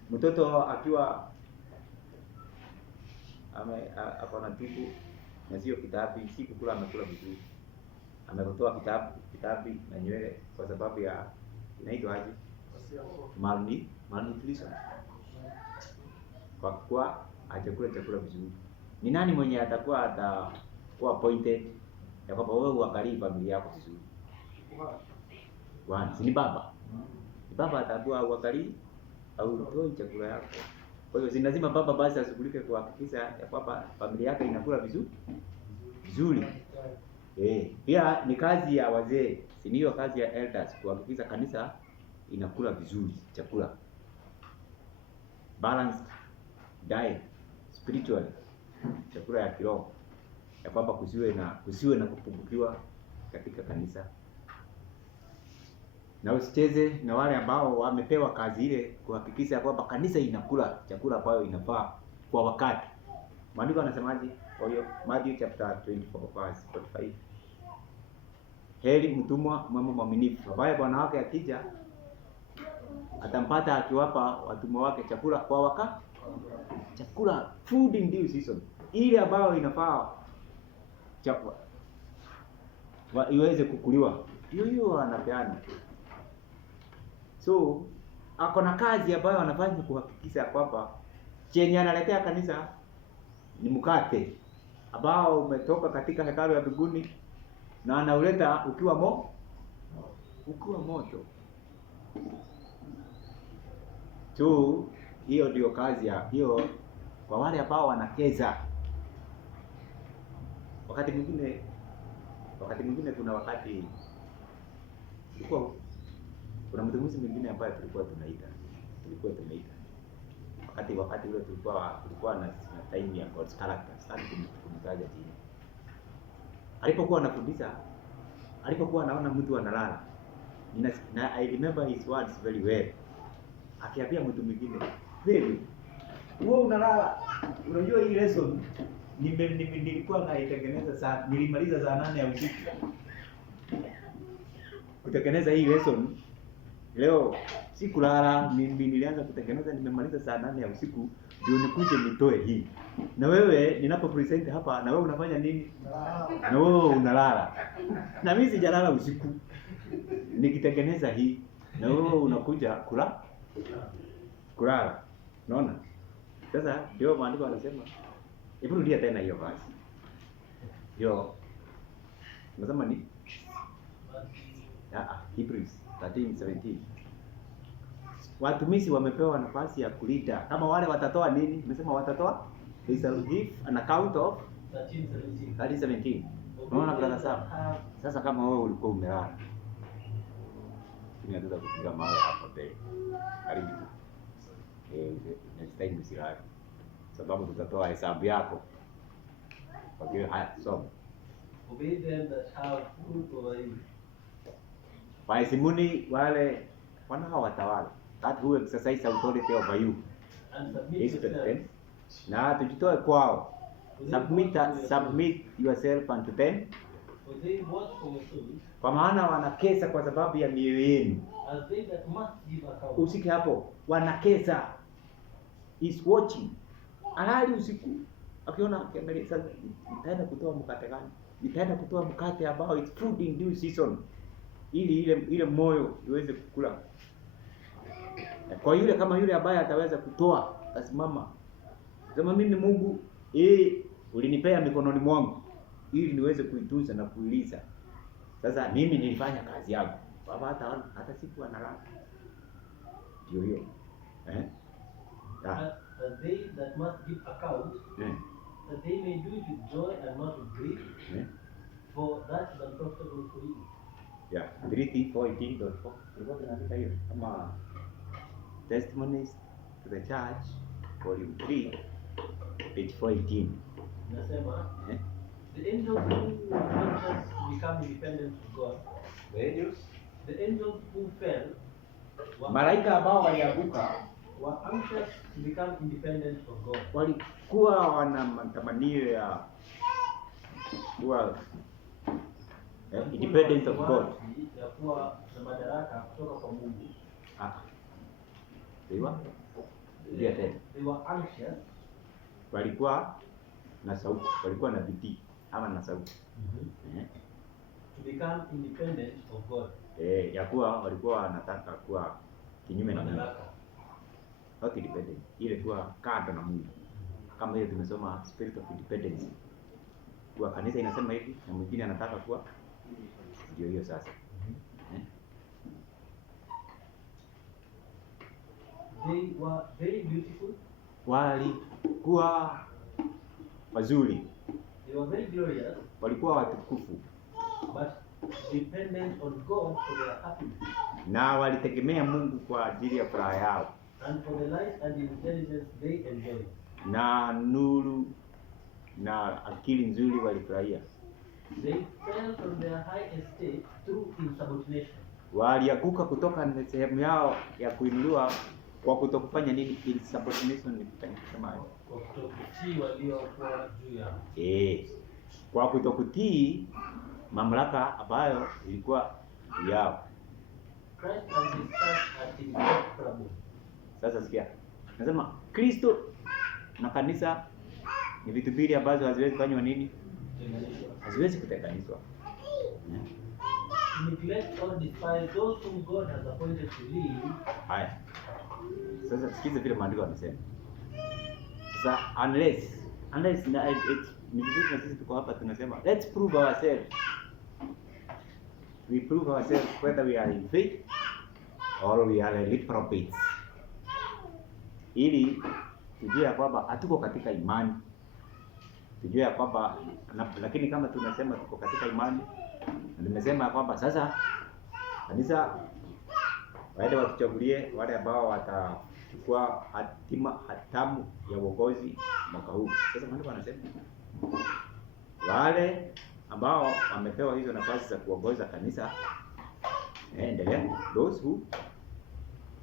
mtoto akiwa akona tupu na sio kitabu, si kukula, amekula vizuri, ametoa kitabu na nywele kwa sababu ya inaitwa aje, malnutrition, kwa kuwa hajakula chakula vizuri. Ni nani mwenye atakuwa appointed ya kwamba wewe uangalie familia yako vizuri? Ni baba. Baba atakuwa uangalie au utoe chakula yako. Kwa hiyo lazima baba basi ashughulike kuhakikisha ya kwamba familia yake inakula vizuri. Pia ni kazi ya wazee, si ndio? Kazi ya elders kuhakikisha kanisa inakula vizuri chakula. Balanced diet, spiritual, chakula ya kiroho. Ya kwamba kusiwe na kupungukiwa katika kanisa. Na usicheze na wale ambao wamepewa kazi ile kuhakikisha kwamba kanisa inakula chakula ambayo inafaa kwa wakati. Maandiko yanasemaje? Kwa hiyo Matthew chapter 24:45. Heri mtumwa mwema mwaminifu ambaye bwana wake akija atampata akiwapa watumwa wake chakula kwa wakati. Chakula, food in due season. Ile ambayo inafaa chakula iweze kukuliwa. Hiyo anapeana. So ako na kazi ambayo anafanya kuhakikisha kwamba chenye analetea kanisa ni mkate ambao umetoka katika hekalu ya mbinguni na anauleta ukiwa moto. So hiyo ndio kazi ya hiyo kwa wale ambao wanakeza. Wakati mwingine kuna mtumishi mwingine ambaye tulikuwa tunaita wakati ule tulikuwa na time ya God's character, sasa kumtaja jina. Alipokuwa anafundisha, alipokuwa anaona mtu analala, na I remember his words very well. Akiambia mtu mwingine, "Wewe, wewe unalala. Unajua hii lesson nilikuwa naitengeneza nilimaliza saa 8 ya usiku. Kutengeneza hii lesson leo sikulala, nilianza kutengeneza, nimemaliza saa 8 ya usiku ndio nikuje nitoe hii. Na wewe ninapo present hapa, na wewe unafanya nini? Na wewe unalala. Na mimi sijalala usiku nikitengeneza hii, na wewe unakuja kulala. Unaona? Sasa ndio maandiko yanasema, hebu rudia tena hiyo basi. Ndio. Unasema ni Hebrews 13:17. Watumishi wamepewa nafasi ya kulida. Kama wale watatoa nini? Nimesema watatoa, they shall give an account of 13:17. Unaona brother Sam? Sasa kama wewe ulikuwa umelala, tunaweza kupiga mawe hapo mbele. Karibu. Next time usilale. Sababu tutatoa hesabu yako. Kwa hiyo haya soma. Obey them that have rule over you. Waheshimuni wale wanaowatawala. That who exercise authority over you. And submit yourself. Na tujitoe kwao. Submit yourself unto them. For they watch for your souls. Kwa maana wanakesa kwa sababu ya mioyo yenu. As they that must give account. Usike hapo. Wanakesa. Is watching. Alali usiku. Akiona kiangalia sasa nitaenda kutoa mkate gani? Nitaenda kutoa mkate ambao it's food in due season. Ili ile moyo iweze kukula. Kwa yule kama yule ambaye ataweza kutoa, atasimama. Sema mimi Mungu, ulinipea mikononi mwangu ili niweze kuitunza na kuiliza. Sasa mimi nilifanya kazi yangu. Baba hata siku analala. Ndio hiyo. As they that must give account, that they may do it with joy and not with grief, for that is unprofitable for you. Yeah, 3:14.4. Tulikuwa tunaandika hiyo kama Testimonies to the Church, volume 3, page 418. Nasema, the angels who anxious to become independent of God. The angels who fell. Malaika ambao walianguka were anxious to become independent of God. Walikuwa wana matamanio ya kuwa independent of God. Ya kuwa na madaraka kutoka kwa Mungu. They were anxious. Walikuwa na sauti, walikuwa na bidii ama na sauti. To become independent of God. Ya kuwa walikuwa wanataka kuwa kinyume na Mungu. Not independent. Ile kuwa kando na Mungu. Kama hiyo tumesoma spirit of independence. Kwa kanisa inasema hivi na mwingine anataka kuwa ndio hiyo sasa. They were very beautiful. Walikuwa wazuri. They were very glorious. Walikuwa watukufu. But dependent on God for their happiness. Na walitegemea Mungu kwa ajili ya furaha yao. And for the light and intelligence they enjoy. Na nuru na akili nzuri walifurahia. They fell from their high estate through insubordination. Walianguka kutoka sehemu yao ya kuinuliwa kwa kutokufanya nini? Insubordination ni kama kwa kutokutii waliokuwa juu yao. Kwa kutokutii mamlaka ambayo ilikuwa yao. Christ and his church are inseparable. Sasa sikia. Nasema Kristo na kanisa ni vitu mbili ambazo haziwezi kufanywa nini? Haziwezi kutenganishwa. Neglect or despise those whom God has appointed to lead. Haya. Sasa sikiza vile maandiko yanasema. Sasa unless na ni vizuri na sisi tuko hapa tunasema let's prove ourselves. We prove ourselves whether we are in faith or we are reprobates. Ili tujue kwamba hatuko katika imani. Tujue kwamba lakini kama tunasema tuko katika imani, na nimesema kwamba sasa kanisa wale watuchagulie wale ambao kuchukua hatamu ya uongozi mwaka huu. Sasa maandiko anasema wale ambao wamepewa hizo nafasi za kuongoza kanisa, endelea, those who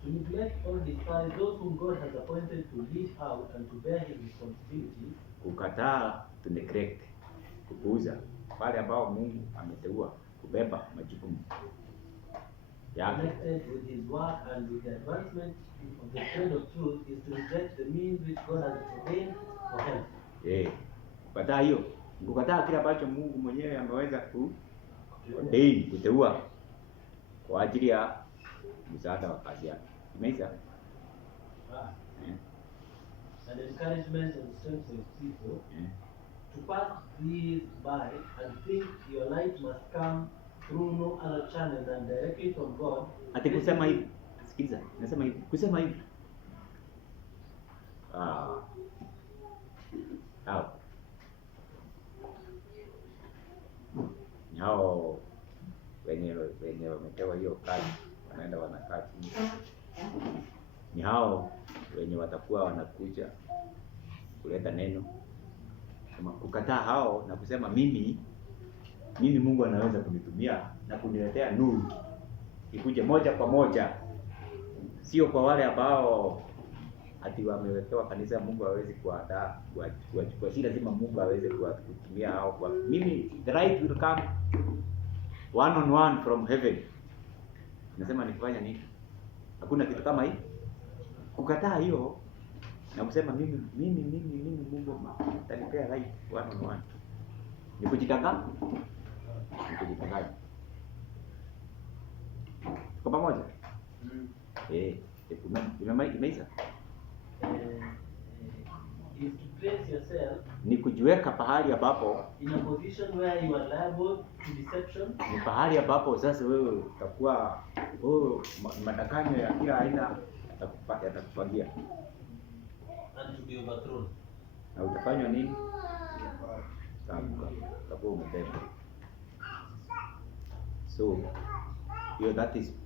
to neglect or despise those whom God has appointed to lead out and to bear his responsibilities. Kukataa, to neglect, kupuuza wale ambao Mungu ameteua kubeba majukumu yake. Connected with his work and with the advancement of the trend of truth is to reject the means which God has ordained for him. Kukataa hiyo, kukataa kile ambacho Mungu mwenyewe ameweza ordain, kuteua kwa ajili ya msaada wa kazi yake. Imeisha? And encouragement and strength of his people to pass these by and think your light must come through no other channel than directly from God. Ati kusema hivi, sikiza, nasema hivi, kusema hivi. Hao wenye wamepewa hiyo kazi wanaenda wanakaa chini. Ni hao wenye watakuwa wanakuja kuleta neno. Kama kukataa hao na kusema mimi Mungu anaweza kunitumia na kuniletea nuru ikuje moja kwa moja, sio kwa wale ambao ati wamewekewa kanisa Mungu hawezi kuandaa kwa si lazima Mungu aweze kutumia hao kwa mimi. The light will come one on one from heaven. Nasema nikifanya nini? Hakuna kitu kama hii. Kukataa hiyo na kusema mimi Mungu atanipea light one on one. Ni kujitanga? Ni kujitanga. Kwa pamoja? Imeisha? Is to place yourself ni kujiweka pahali ambapo in a position where you are liable to deception. Ni pahali ambapo sasa wewe utakuwa matakanyo ya kila aina yatakupangia And to be overthrown. Na utafanywa nini? Utakuwa umebeba. So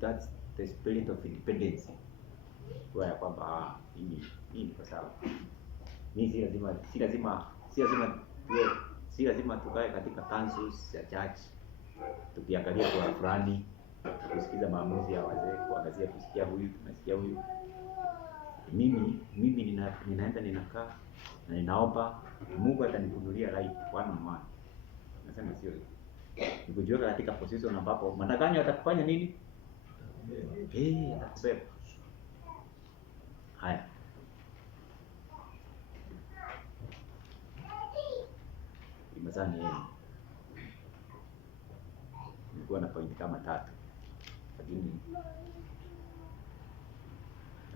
that's the spirit of independence. Kwa kwamba hii ni kwa sababu mimi si lazima tukae katika councils ya church tukiangalia kwa fulani, kusikiza maamuzi ya wazee, kuangazia kusikia huyu, tunasikia huyu. Mimi ninaenda ninakaa na ninaomba Mungu atanifunulia light one on one. Nasema sio hivyo. Nikujiweka katika position ambapo matakanyo atakufanya nini? Atakubeba. Haya. Imazani yenu. Nilikuwa na point kama 3. Lakini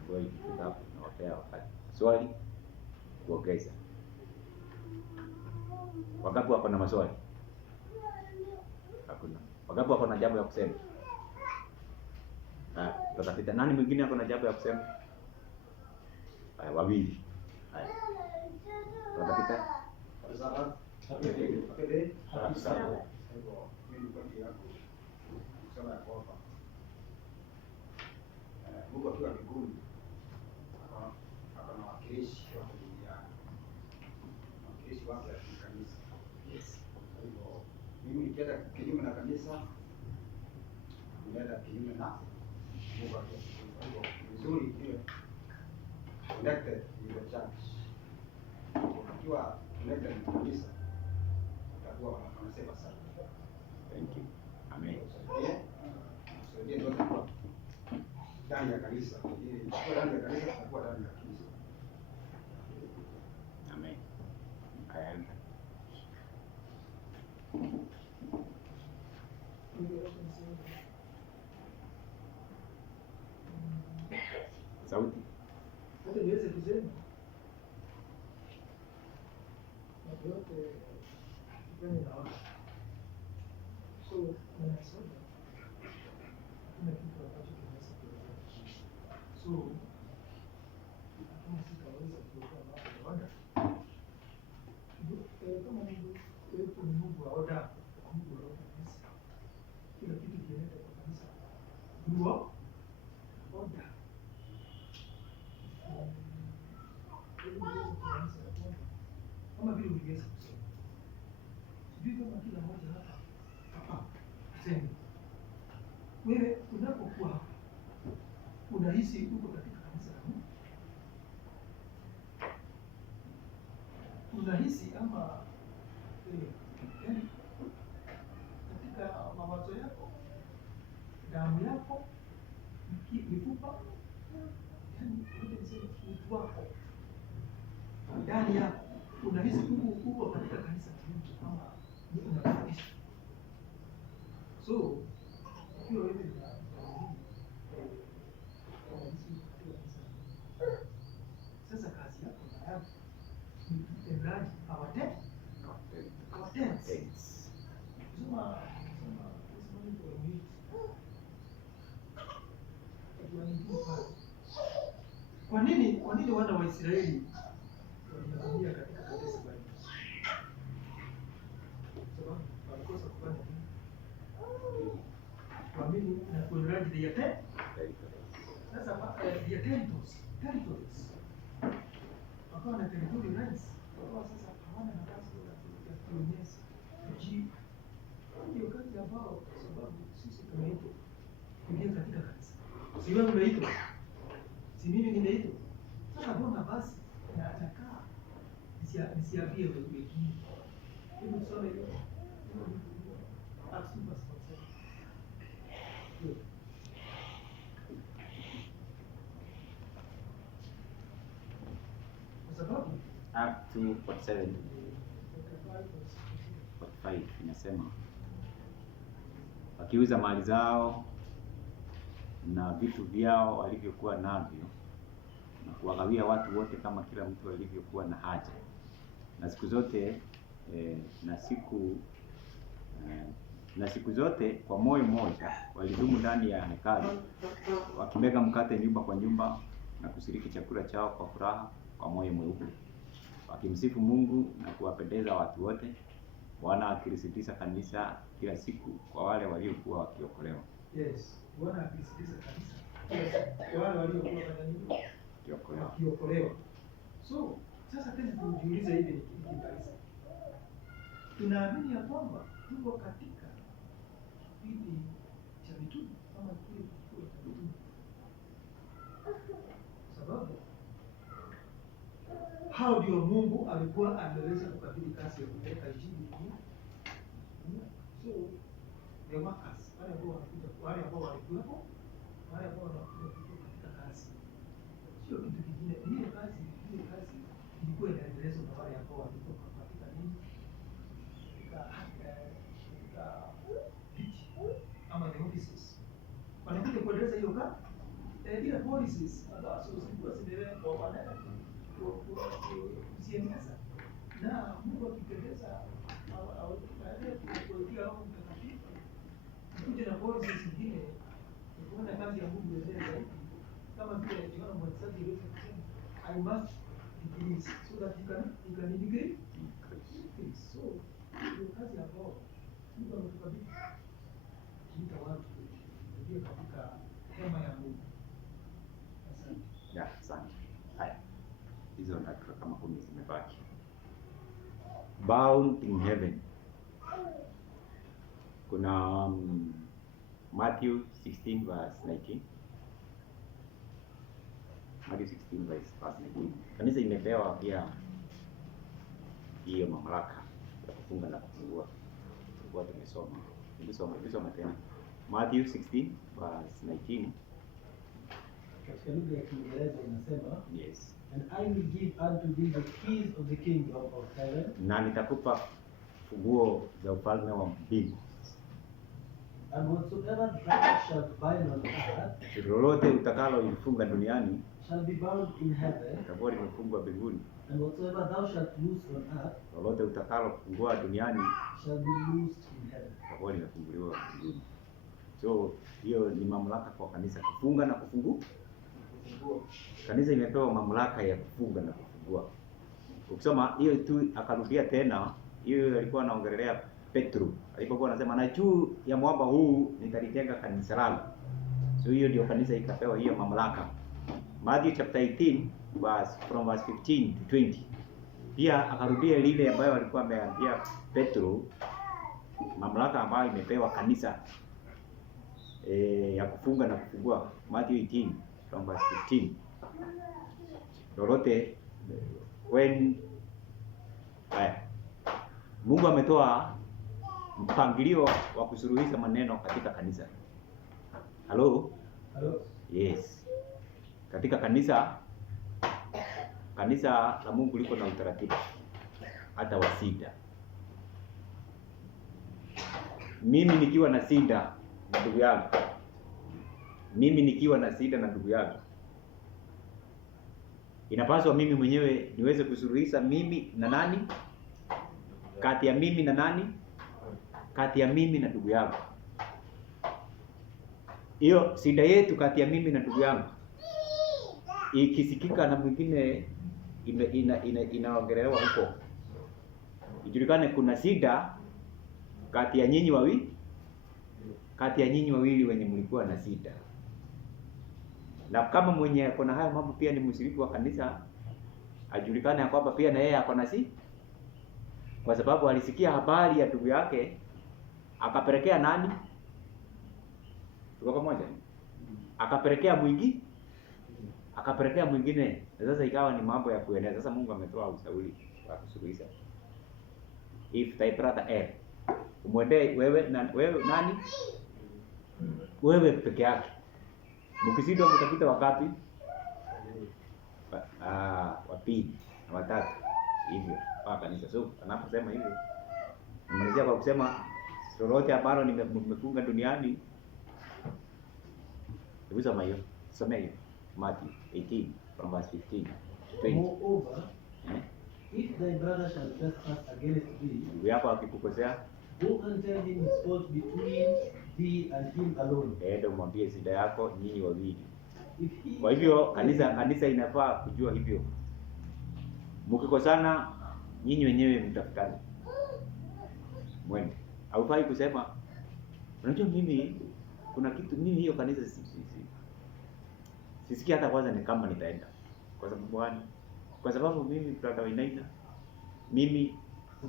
ngoja nikifika hapo nawapea wakati. Swali kuongeza. Wangapi wako na maswali? Hakuna. Wangapi wako na jambo ya kusema? Tutapita. Nani mwingine ako na jambo ya kusema? Haya, wawili. Haya. Tutapita. Mungu akiwa mbinguni akana wakilishi wake duniani, wakilishi wake wa kanisa. Kwa hivyo mimi nikienda kinyume na kanisa, ninaenda kinyume na Mungu akiwa mbinguni. Kwa hivyo vizuri iwe connected with the church. Ukiwa connected na kanisa utakuwa wanasema sana. Thank you. Amen. Sasa ndio kwa ndani ya kanisa. Ili kwa ndani ya kanisa tutakuwa ndani ya kanisa. Amen. Sauti. Hata niweze kusema yote kwenye na watu. So ninasema kuna kitu ambacho kinaweza kueleza. So kama sikaweza kuweka mambo ya order. Kama Mungu wetu ni Mungu wa order, Mungu wa kanisa. Kila kitu kinaenda kwa kanisa. Ndio order. vile uliweza kusema. Sijui kama kila mmoja hapa tuseme wewe unapokuwa hapa unahisi uko katika kanisa la Mungu? Unahisi ama yaani katika mawazo yako, damu yako, mifupa, yaani mtu wako ndani yako unahisi uko katika kanisa la Mungu ama ni unafundisha? So hiyo wewe sasa kazi yako na yako ni kutendaji our tents. Kwa nini wana wa Israeli walihamia katika kanisa bali? Sababu walikosa kufanya nini? Kuamini na kuendelea their sasa their territories. Wakawa na territory rights. Wakawa sasa hawana nafasi ya kuonyesha kuji. Ndio kazi ambao sababu sisi tumeitwa kuingia katika kanisa. Si wewe umeitwa? Si mimi nimeitwa? Sasa mbona basi nataka nisiambie wengine. Hebu tusome hiyo. Acts 2:7. Kwa sababu Acts 2:47 45 inasema wakiuza mali zao na vitu vyao walivyokuwa navyo na kuwagawia watu wote kama kila mtu alivyokuwa na haja. Na siku zote na siku zote kwa moyo mmoja walidumu ndani ya hekalu, wakimega mkate nyumba kwa nyumba na kushiriki chakula chao kwa furaha kwa moyo mweupe, wakimsifu Mungu na kuwapendeza watu wote, Bwana akilisitiza kanisa kila siku kwa wale waliokuwa wakiokolewa. Yes, Bwana akisisitiza kanisa kwa wale waliokuwa wakiokolewa. So sasa tena tujiulize hivi ni kanisa. Tunaamini ya kwamba tuko katika kipindi cha mitume kama kile kituo cha mitume. Sababu hao ndio Mungu alikuwa ameweza kukabidhi kazi ya kupeleka injili duniani. So the workers, wale ambao wanakuja, wale ambao walikuwepo, wale ambao wanakuja katika kazi. Sio kitu kingine. Hiyo kazi ilikuwa inaendelezwa na wale ambao walikuwa katika nini? Ama the offices. Wanakuja kuendeleza hiyo kazi. Ile policies ambazo zilikuwa zimewekwa wanaenda kuziendeleza. Na Mungu akipendeza baadaye kuwekea Roho Mtakatifu kuja na policies zingine kuona kazi ya Mungu iendelee zaidi. Kama vile Yohana Mbatizaji alivyosema, I must increase so that you can increase. So ndio kazi ambao Mungu ametukabidhi kuita watu kuingia katika hema ya Mungu. Asante. Asante. Haya. Hizo dakika kama 10 zimebaki. Bound in heaven. Kuna Matthew 16:19. Matthew 16:19. Kanisa imepewa pia hiyo mamlaka ya kufunga na kufungua. Tulikuwa tumesoma. Tulisoma tena. Matthew 16:19. Katika lugha ya Kiingereza inasema, yes, and I will give unto thee the keys of the kingdom of heaven, na nitakupa funguo za ufalme wa mbingu, and whatsoever thou shalt bind on earth, lolote utakalo ifunga duniani shall be bound in heaven, itakuwa limefungwa mbinguni, and whatsoever thou shalt loose on earth, lolote utakalo kufungua duniani shall be loosed in heaven. itakuwa limefunguliwa mbinguni. So hiyo ni mamlaka kwa kanisa kufunga na kufungua. Kanisa imepewa mamlaka ya kufunga na kufungua. Ukisoma hiyo tu akarudia tena, hiyo alikuwa anaongelea Petro alipokuwa anasema na juu ya mwamba huu nitalijenga kanisa langu. So hiyo ndio kanisa ikapewa hiyo mamlaka. Matthew chapter 18 from verse 15 to 20. pia akarudia lile ambayo alikuwa ameambia Petro, mamlaka ambayo imepewa kanisa ya kufunga na kufungua, Matthew 18 from verse 15. Lolote when Mungu ametoa mpangilio wa kusuluhisha maneno katika kanisa. Hello? Hello? Yes. Katika kanisa la Mungu liko na utaratibu hata wa shida. Mimi nikiwa na shida na ndugu yangu, inapaswa mimi mwenyewe niweze kusuluhisha mimi na nani? Kati ya mimi na nani? Kati ya mimi na ndugu yangu. Hiyo shida yetu kati ya mimi na ndugu yangu ikisikika na mwingine inaongelewa huko, ijulikane kuna shida kati ya nyinyi wawili wenye mlikuwa na shida. Na kama mwenye kuna haya mambo pia ni mshiriki wa kanisa, ajulikane kwamba pia na yeye ako na shida, kwa sababu alisikia habari ya ndugu yake akapelekea nani? Tuko pamoja? Akapelekea mwingine. Sasa ikawa ni mambo ya kuenea. Sasa Mungu ametoa ushauri wa kusuluhisha. If thy brother err, umwendee wewe nani? Wewe peke yake. Mkishindwa mtapita wakati wa pili na watatu hivyo kwa kanisa. So anaposema hivyo, namalizia kwa kusema lolote ambalo nimefunga duniani. Hebu soma hiyo. Soma hiyo. Matthew 18 from verse 15 to 20. Moreover, if thy brother shall trespass against thee, ndugu yako akikukosea, go and tell him his fault between thee and him alone. Ndio mwambie shida yako nyinyi wawili. If he Kwa hivyo kanisa inafaa kujua hivyo. Mkikosana nyinyi wenyewe mtafutane. Mwende. Haufai kusema unajua mimi kuna kitu mimi hiyo kanisa sisikia hata kwanza ni kama nitaenda. Kwa sababu gani? Kwa sababu mimi brother Wainaina, mimi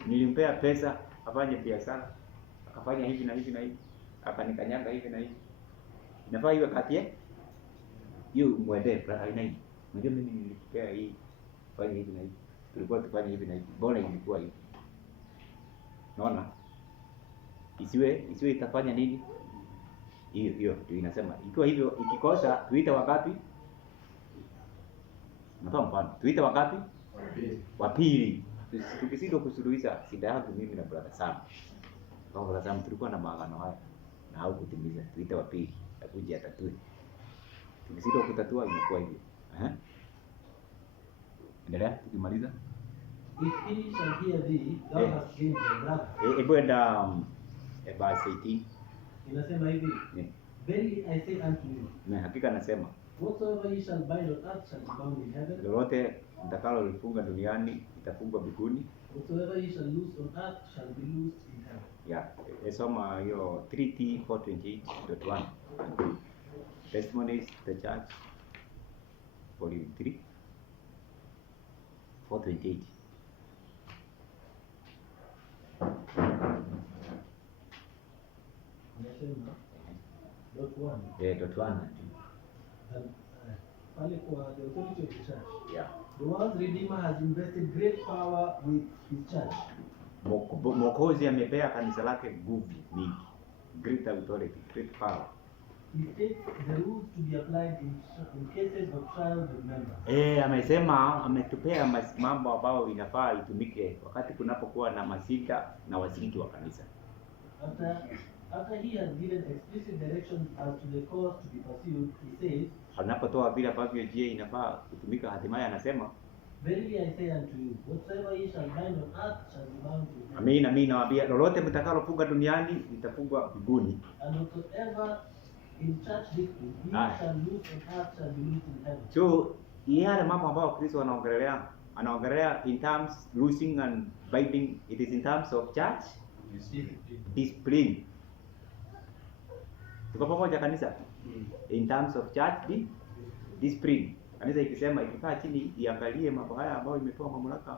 nilimpea pesa afanye biashara, akafanya hivi na hivi na hivi, akanikanyaga hivi na hivi. Inafaa iwe kati yake. Hiyo mwende brother Wainaina. Unajua mimi nilikupea hii, fanya hivi na hivi. Tulikuwa tufanye hivi na hivi. Mbona ilikuwa hivi? Naona? Isiwe itafanya nini? Hiyo ndio inasema. Ikiwa hivyo ikikosa tuita wakati? Natoa mfano. Tuita wakati? Wa pili. Tukisindwa kusuluhisha shida yangu mimi na brother Sam. Kwa brother Sam tulikuwa na maagano haya na haukutimiza. Tuita wa pili akuje atatue. Tukisindwa kutatua inakuwa hivyo. Endelea tukimaliza. If he shall hear thee, thou hast gained thy brother. Hebu enda verse 18. Inasema hivi. Verily I say unto you. Na hakika nasema. Whatsoever ye shall bind on earth shall be bound in heaven. Lolote mtakalo lifunga duniani itafungwa mbinguni. Whatsoever ye shall loose on earth shall be loosed in heaven. Yeah, esoma hiyo 3T428.1. Testimonies the Church volume 3 428. Inasema dot 1. Dot 1. Pale kwa the authority of the church. Yeah. The world's Redeemer has invested great power with his church. Mwokozi amepea kanisa lake nguvu mingi. Great authority, great power. He states the rules to be applied in cases of trials with members. Amesema ametupea mambo ambayo inafaa itumike wakati kunapokuwa na masika na washiriki wa kanisa. After he has given explicit directions as to the course to be pursued, he says, anapotoa vile ambavyo je inafaa kutumika, hatimaye anasema, verily I say unto you, whatsoever ye shall bind on earth shall be bound in heaven. Amina, nawaambia lolote mtakalofunga duniani litafungwa mbinguni. And whatsoever in church discipline ye shall loose on earth shall be loosed in heaven. So yale mambo ambayo Kristo anaongelea in terms loosing and binding, it is in terms of church discipline. Tuko pamoja kanisa? In terms of church discipline. Kanisa ikisema ikikaa chini iangalie mambo haya ambayo imepewa mamlaka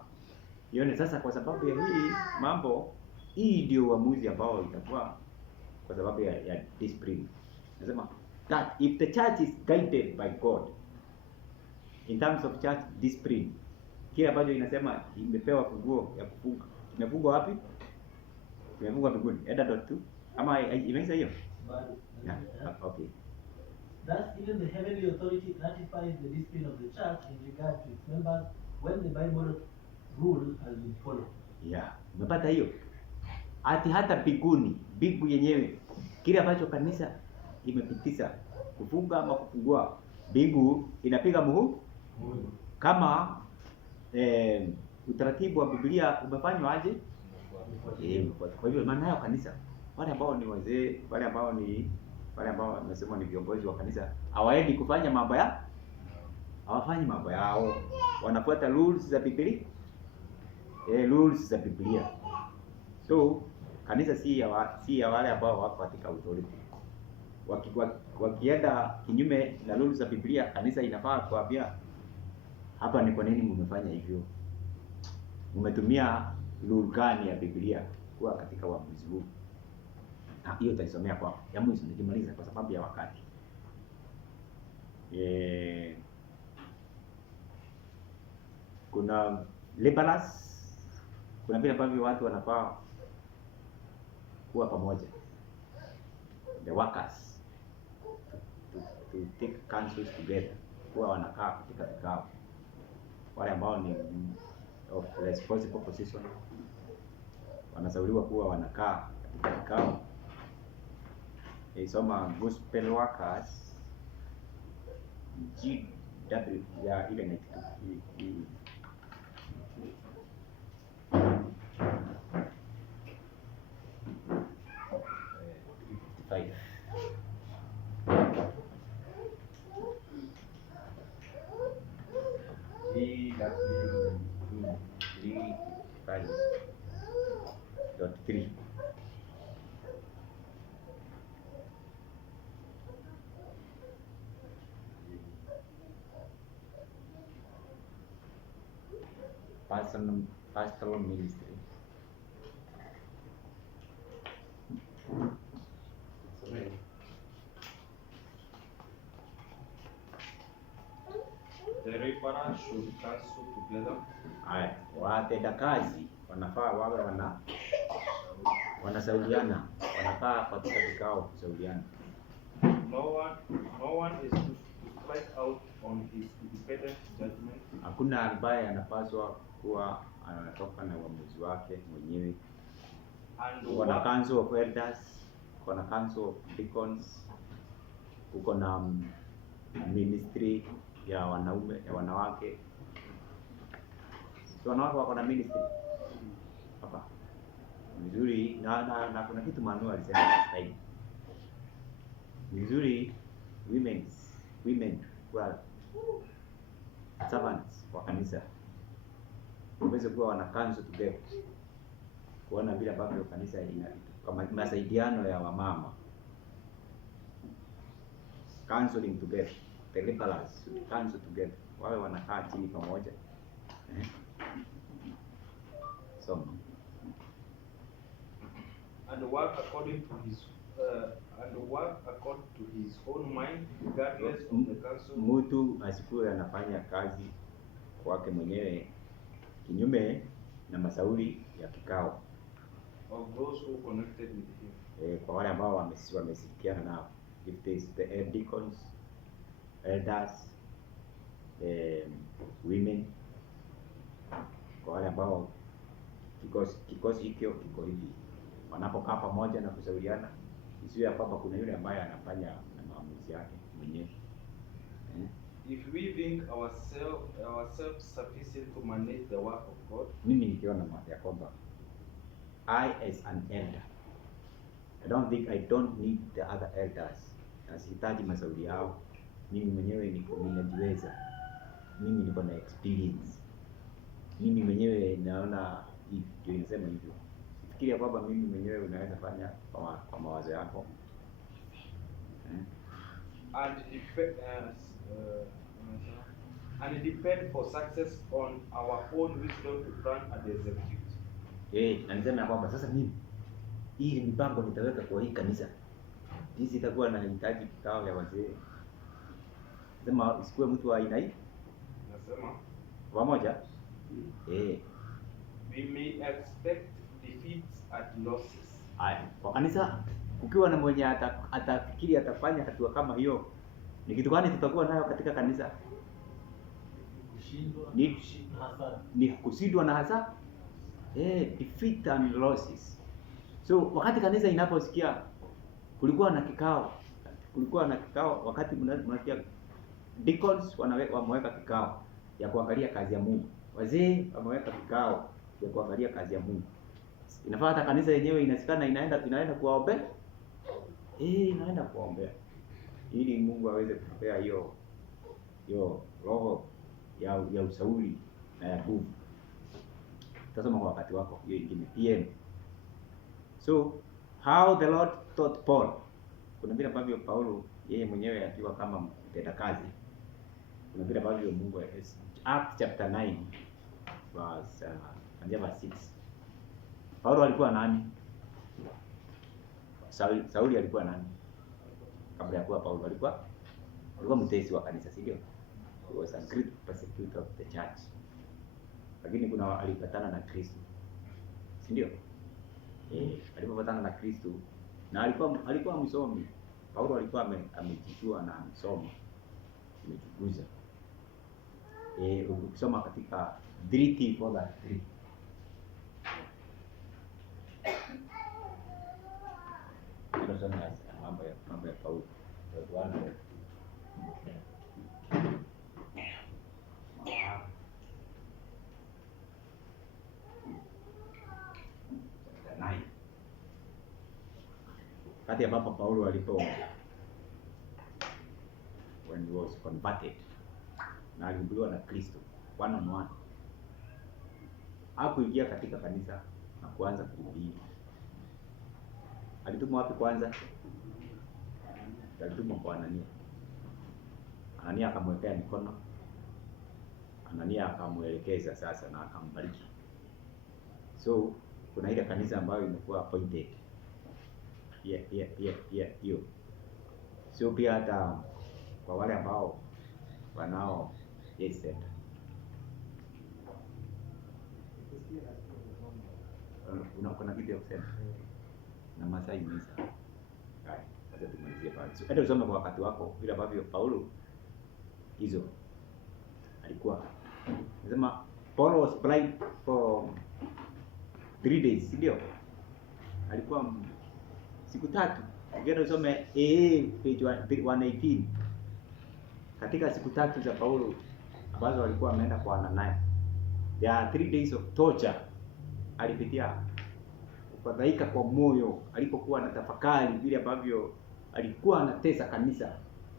Ione sasa, kwa sababu ya hii mambo, hii ndio uamuzi ambao itakuwa kwa sababu ya discipline. Nasema that if the church is guided by God in terms of church discipline, kile ambacho inasema imepewa funguo ya kufunga, imefungwa wapi? Imefungwa mbinguni. Eda.2 ama imeisha hiyo? Yeah. Okay. Thus, even the heavenly authority ratifies the discipline of the church in regard to its members when the Bible rule has been followed. Yeah, umepata hiyo? Ati hata mbinguni, mbingu yenyewe, kile ambacho kanisa imepitisha kufunga ama kufungua, mbingu inapiga muhuri kama utaratibu wa Biblia umefanywa aje? Kwa hivyo maana ya kanisa, wale ambao ni wazee, wale ambao nasema ni viongozi wa kanisa, hawaendi kufanya mambo ya, hawafanyi mambo yao, wanafuata rules za Biblia. Rules za Biblia. So kanisa si ya wale ambao wako katika authority. Wakienda kinyume na rules za Biblia, kanisa inafaa kuambia, hapa ni kwa nini mmefanya hivyo? Mmetumia rule gani ya Biblia kuwa katika uamuzi huu? Na hiyo utaisomea kwa ya mwisho nikimaliza kwa sababu ya wakati. Kuna liberals, kuna vile ambavyo watu wanafaa kuwa pamoja. The workers to take councils together, kuwa wanakaa katika vikao. Wale ambao ni of responsible position wanashauriwa kuwa wanakaa katika vikao. Isoma gospel workers GW ya ile na GW3. Pastoral ministry. The laborers should counsel together. Haya, watenda kazi wanafaa wawe wanashauriana, wanafaa katika vikao kushauriana. No one is to strike out on his independent judgment. Hakuna ambaye anapaswa kuwa anatoka na uamuzi wake mwenyewe. Kuna council of elders, kuna council of deacons, uko na ministry ya wanaume, ya wanawake. So wanawake wako na ministry hapa. Vizuri na kuna kitu Manu alisema sasa hivi. Vizuri women well servants wa kanisa waweze kuwa wana council together, kuona vile ambavyo kanisa ina kama masaidiano ya wamama, counseling together, the liberals council together, wawe wanakaa chini pamoja. So and work according to his own mind, regardless of the council. Mtu asikuwe anafanya kazi kwake mwenyewe kinyume na mashauri ya kikao of those who connected with him. Kwa wale ambao wameshirikiana nao, if there is the deacons, elders, women, kwa wale ambao kikosi hikyo kiko hivi, wanapokaa pamoja na kushauriana, isiwe kwamba kuna yule ambaye anafanya na maamuzi yake mwenyewe. If we think ourselves sufficient to manage the work of God, mimi nikiona ya kwamba I as an elder, I don't need the other elders. Nasihitaji mashauri yao. Mimi mwenyewe ninajiweza. Mimi niko na experience. Mimi mwenyewe naona ndio inasema hivyo. Fikiria kwamba mimi mwenyewe unaweza fanya kwa mawazo yako. and depend for success on our own wisdom to plan and execute. Na niseme ya kwamba sasa mimi hii mipango nitaweka kwa hii kanisa. Jinsi itakuwa nahitaji kikao ya wazee. Sema usikue mtu wa aina hii. Nasema Pamoja? we may expect defeats and losses. Kwa kanisa kukiwa na mwenye atafikiri atafanya hatua kama hiyo, ni kitu gani tutakuwa nayo katika kanisa? Ni kushindwa na hasara. Defeat and losses. So wakati kanisa inaposikia kulikuwa na kikao wakati mnasikia deacons wameweka kikao ya kuangalia kazi ya Mungu. Wazee wameweka kikao ya kuangalia kazi ya Mungu. Inafaa hata kanisa yenyewe inasikana inaenda kuwaombea. Inaenda kuombea. Ili Mungu aweze kupea hiyo roho ya ushauri na ya nguvu. Tasoma kwa wakati wako hiyo ingine PM. So how the Lord taught Paul. Kuna vile ambavyo Paulo yeye mwenyewe akiwa kama mtenda kazi. Kuna vile ambavyo Mungu Acts chapter 9 verse 6. Paulo alikuwa nani? Sauli alikuwa nani? Kabla ya kuwa Paulo alikuwa mtesi wa kanisa, si ndio? He was a great persecutor of the church. Lakini kuna alipatana na Kristo. Si ndio? Alipopatana na Kristo na alikuwa msomi. Paulo alikuwa amejijua na amesoma. Amechunguza. Ukisoma katika 3 for that 3. Tunasoma mambo ya Paulo. Kati ambapo Paulo when he was converted na alihudumiwa na Kristo one on one, hakuingia katika kanisa na kuanza kuhubiri. Alitumwa wapi kwanza? Alitumwa kwa Anania. Anania akamwekea mikono. Anania akamuelekeza sasa na akambariki. So kuna ile kanisa ambayo imekuwa appointed. Hiyo. Sio pia hata kwa wale ambao wanao center. Kuna kitu ya kusema na Masai Misa. Sasa tumalizie pale. So hata usome kwa wakati wako vile ambavyo Paulo hizo alikuwa. Nasema Paul was blind for 3 days, ndio? Alikuwa siku 3. Ukienda usome page 118. Katika siku 3 za Paulo ambazo alikuwa ameenda kwa Anania. There are 3 days of torture. Alipitia kufadhaika kwa moyo alipokuwa anatafakari vile ambavyo alikuwa anatesa kanisa.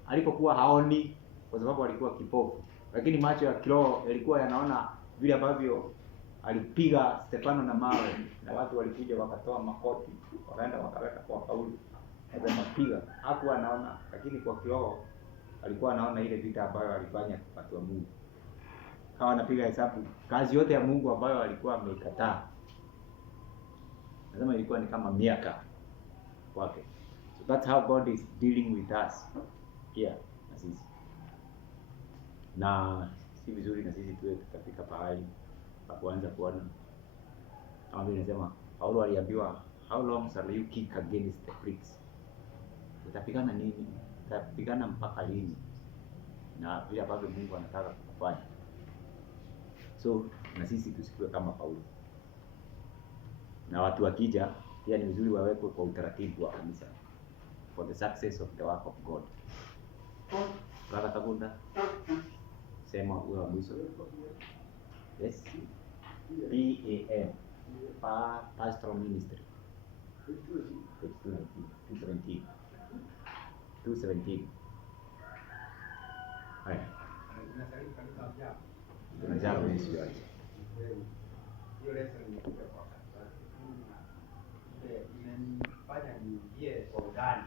Alipokuwa haoni kwa sababu alikuwa kipofu. Lakini macho ya kiroho yalikuwa yanaona vile ambavyo alipiga Stefano na mawe na watu walikuja wakatoa makoti wakaenda wakaweka kwa Paulo. Sasa mapiga hakuwa anaona, lakini kwa kiroho alikuwa anaona ile vita ambayo alifanya kwa watu wa Mungu. Kawa anapiga hesabu kazi yote ya Mungu ambayo alikuwa ameikataa. Nasema ilikuwa ni kama miaka kwake. So that's how God is dealing with us here na sisi. Na si vizuri na sisi tuwe katika pahali pa kuanza kuona. Kama vile nasema Paulo aliambiwa, how long shall you kick against the pricks? Utapigana nini? Utapigana mpaka lini? Na vile ambavyo Mungu anataka kufanya. So na sisi tusikue kama Paulo. Na watu wakija pia ni vizuri wawekwe kwa utaratibu wa kanisa for the success of the work of God. Brother Kagunda, sema uwe wa mwisho. Yes. PAM, Pastoral Ministry. 217. Haya. Tunajaa Yesu yake. Hiyo lesson nimekuja kwa wakati wake. Imenifanya niingie kwa undani